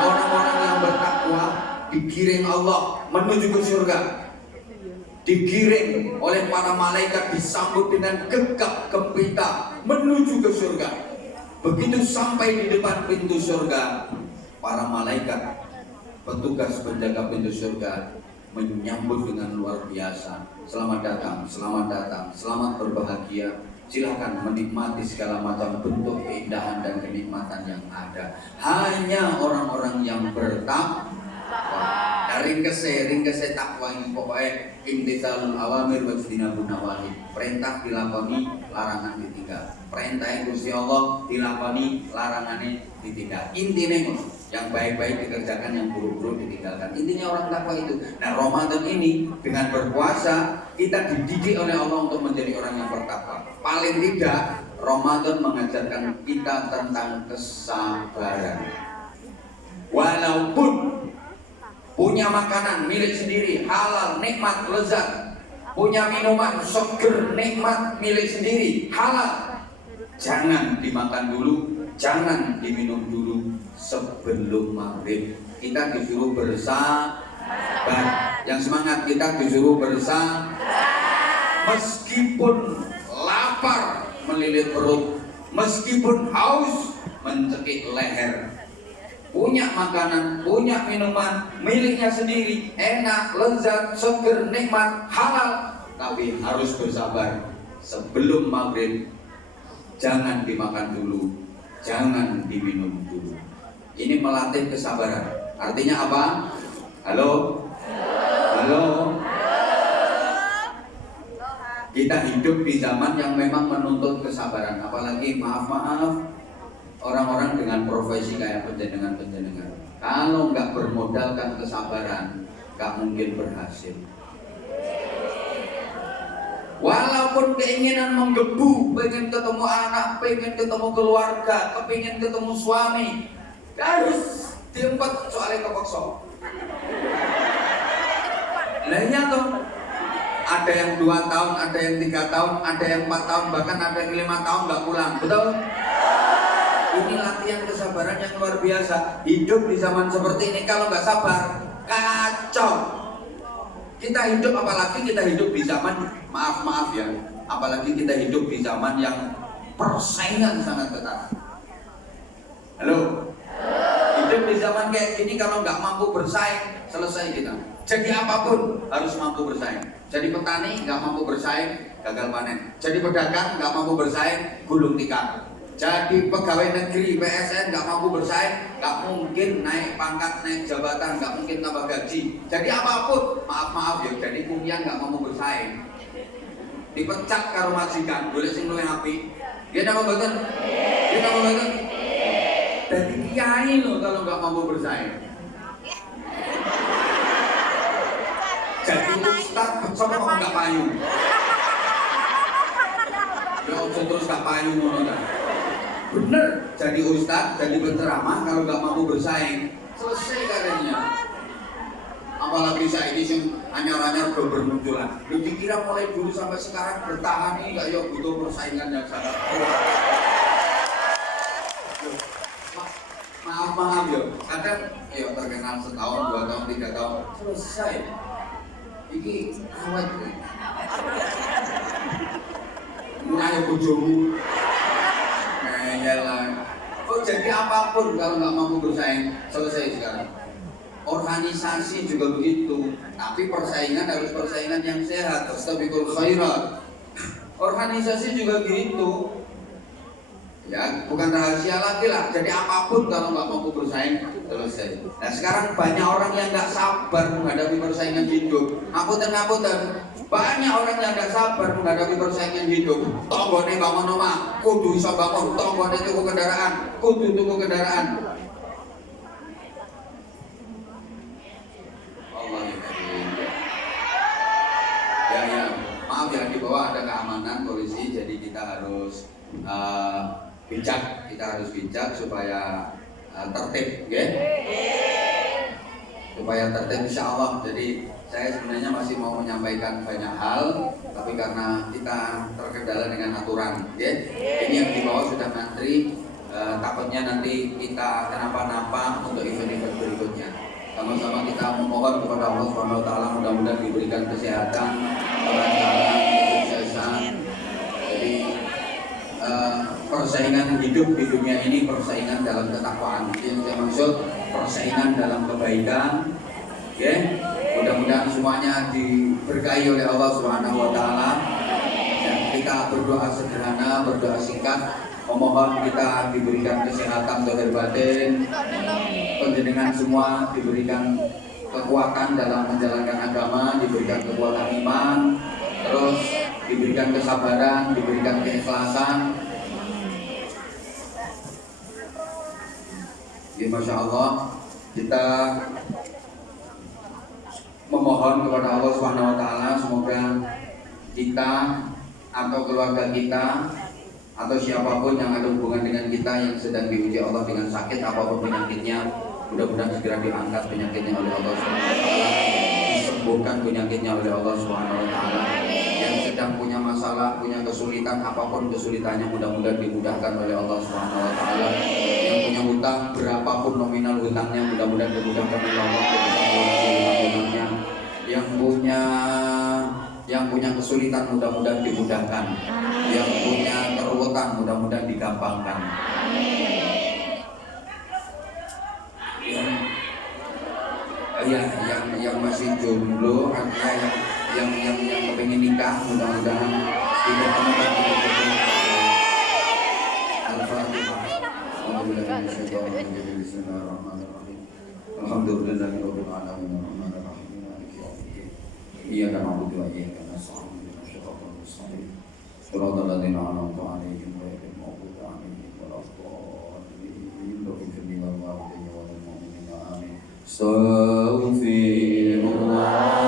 Orang-orang yang bertakwa digiring Allah menuju ke surga, digiring oleh para malaikat, disambut dengan gegap gempita menuju ke surga. Begitu sampai di depan pintu surga, para malaikat petugas penjaga pintu surga menyambut dengan luar biasa. Selamat datang, selamat berbahagia, silakan menikmati segala macam bentuk keindahan dan kenikmatan yang ada. Hanya orang-orang yang bertakwa. Ringkese takwa ini pokoknya imtithalul awamir wa ijtinabun nawahi. Perintah dilakoni, larangan ditinggal. Perintah Gusti Allah dilakoni, larangannya ditinggal. Intinya yang baik-baik dikerjakan, yang buruk-buruk ditinggalkan. Intinya orang takwa itu. Nah, Ramadan ini dengan berpuasa kita dididik oleh Allah untuk menjadi orang yang bertakwa. Paling tidak Ramadan mengajarkan kita tentang kesabaran. Walaupun punya makanan milik sendiri, halal, nikmat, lezat, punya minuman seger, nikmat, milik sendiri, halal, jangan dimakan dulu, jangan diminum dulu sebelum maghrib. Kita disuruh bersabar. Yang semangat, kita disuruh bersabar. Meskipun lapar melilit perut, meskipun haus mencekik leher, punya makanan, punya minuman miliknya sendiri, enak, lezat, seger, nikmat, halal, tapi harus bersabar. Sebelum maghrib jangan dimakan dulu, jangan diminum dulu. Ini melatih kesabaran. Artinya apa? Halo? Halo? Kita hidup di zaman yang memang menuntut kesabaran. Apalagi maaf-maaf orang-orang dengan profesi kayak penjenengan-penjenengan, kalau nggak bermodalkan kesabaran, nggak mungkin berhasil. Walaupun keinginan menggebu, pengen ketemu anak, pengen ketemu keluarga, pengen ketemu suami, harus diempat soalnya kepeksa. Lainnya tuh, ada yang 2 tahun, ada yang 3 tahun, ada yang 4 tahun, bahkan ada yang 5 tahun nggak pulang, betul? Ini latihan kesabaran yang luar biasa. Hidup di zaman seperti ini kalau nggak sabar, kacau. Kita hidup, apalagi kita hidup di zaman, maaf ya, apalagi kita hidup di zaman yang persaingan sangat ketat. Halo? Hidup di zaman kayak gini kalau nggak mampu bersaing, selesai kita. Jadi apapun harus mampu bersaing. Jadi petani nggak mampu bersaing, gagal panen. Jadi pedagang nggak mampu bersaing, gulung tikar. Jadi pegawai negeri PSN nggak mampu bersaing, nggak mungkin naik pangkat, naik jabatan, nggak mungkin tambah gaji. Jadi apapun, maaf ya, jadi kuliah nggak mampu bersaing, dipecat karo majikan, boleh sing luwih apik. Dia nama betul, dia nama betul. Jadi kiai loh kalau nggak mampu bersaing. Jadi ustaz, sama kok nggak payu. Ya terus nggak payu ngono kan. Bener, jadi ustaz, jadi penceramah kalau nggak mampu bersaing, selesai karirnya. Apalagi saya ini yang anyar-anyar udah bermunculan. Lu dikira mulai dulu sampai sekarang bertahan ini nggak ya butuh persaingan yang sangat kuat. Maaf ya, kadang ya terkenal setahun, 2 tahun, 3 tahun, selesai. Ini awet nih. Mulai bojomu. Yalah. Oh, jadi apapun kalau nggak mampu bersaing, selesai sekarang. Organisasi juga begitu, tapi persaingan harus persaingan yang sehat. Fastabiqul khairat. Organisasi juga gitu. Ya, bukan rahasia lagi lah. Jadi apapun kalau nggak mampu bersaing, selesai. Nah sekarang banyak orang yang nggak sabar menghadapi persaingan hidup. Ngapunten. Banyak orang yang tidak sabar menghadapi persaingan hidup. Tonggone bangun omah, kudu iso bangun. Tonggone tuku kendaraan, kudu tuku kendaraan. Allah ya. Maaf ya, di bawah ada keamanan polisi, jadi kita harus bijak. Kita harus bijak supaya tertib, ya. Supaya tertib insya Allah. Jadi saya sebenarnya masih mau menyampaikan banyak hal, tapi karena kita terkendala dengan aturan, ya. Ini yang di bawah sudah ngantri, takutnya nanti kita kenapa-napa untuk event-event berikutnya. Sama-sama kita memohon kepada Allah SWT, mudah-mudahan diberikan kesehatan, kelancaran, kesuksesan. Jadi persaingan hidup di dunia ini persaingan dalam ketakwaan. Yang saya maksud persaingan dalam kebaikan, ya. Mudah-mudahan semuanya diberkahi oleh Allah Subhanahu wa taala. Dan kita kita berdoa sederhana, berdoa singkat, memohon kita diberikan kesehatan zahir batin, panjenengan semua diberikan kekuatan dalam menjalankan agama, diberikan kekuatan iman, terus diberikan kesabaran, diberikan keikhlasan. Ya, Masya Allah, kita memohon kepada Allah Subhanahu wa taala semoga kita atau keluarga kita atau siapapun yang ada hubungan dengan kita yang sedang diuji Allah dengan sakit apapun penyakitnya, mudah-mudahan segera diangkat penyakitnya oleh Allah Subhanahu wa taala, disembuhkan penyakitnya oleh Allah Subhanahu wa taala. Yang sedang punya masalah, punya kesulitan apapun kesulitannya, mudah-mudahan dimudahkan oleh Allah Subhanahu wa taala. Yang punya hutang berapapun nominal hutangnya, mudah-mudahan dimudahkan oleh Allah hutangnya. Yang punya kesulitan mudah-mudahan dimudahkan. Yang punya keruwetan mudah-mudahan digampangkan. Yang masih jomblo, artinya yang kepengen nikah, mudah-mudahan dipertemukan. Al-Fatihah. Alhamdulillahirabbil alamin. Iyyaka na'budu wa iyyaka nasta'in. Shiratal mustaqim. Shiratal ladzina an'amta 'alaihim ghairil maghdubi 'alaihim waladdallin. Ighfir li wa li walidayya wa lil mu'minina amin. Astaghfirullah.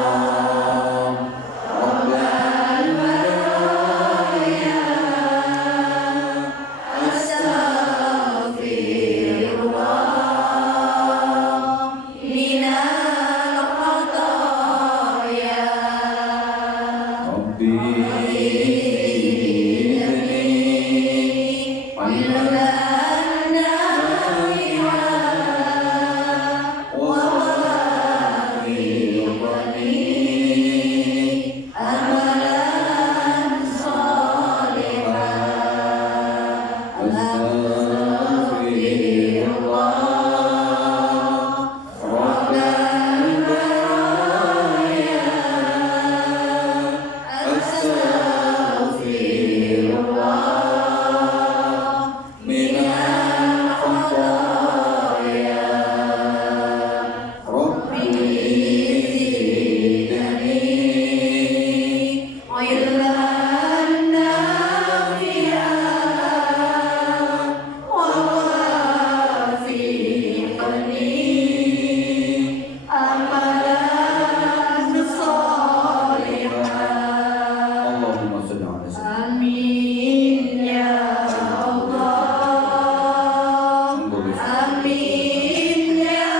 Amin.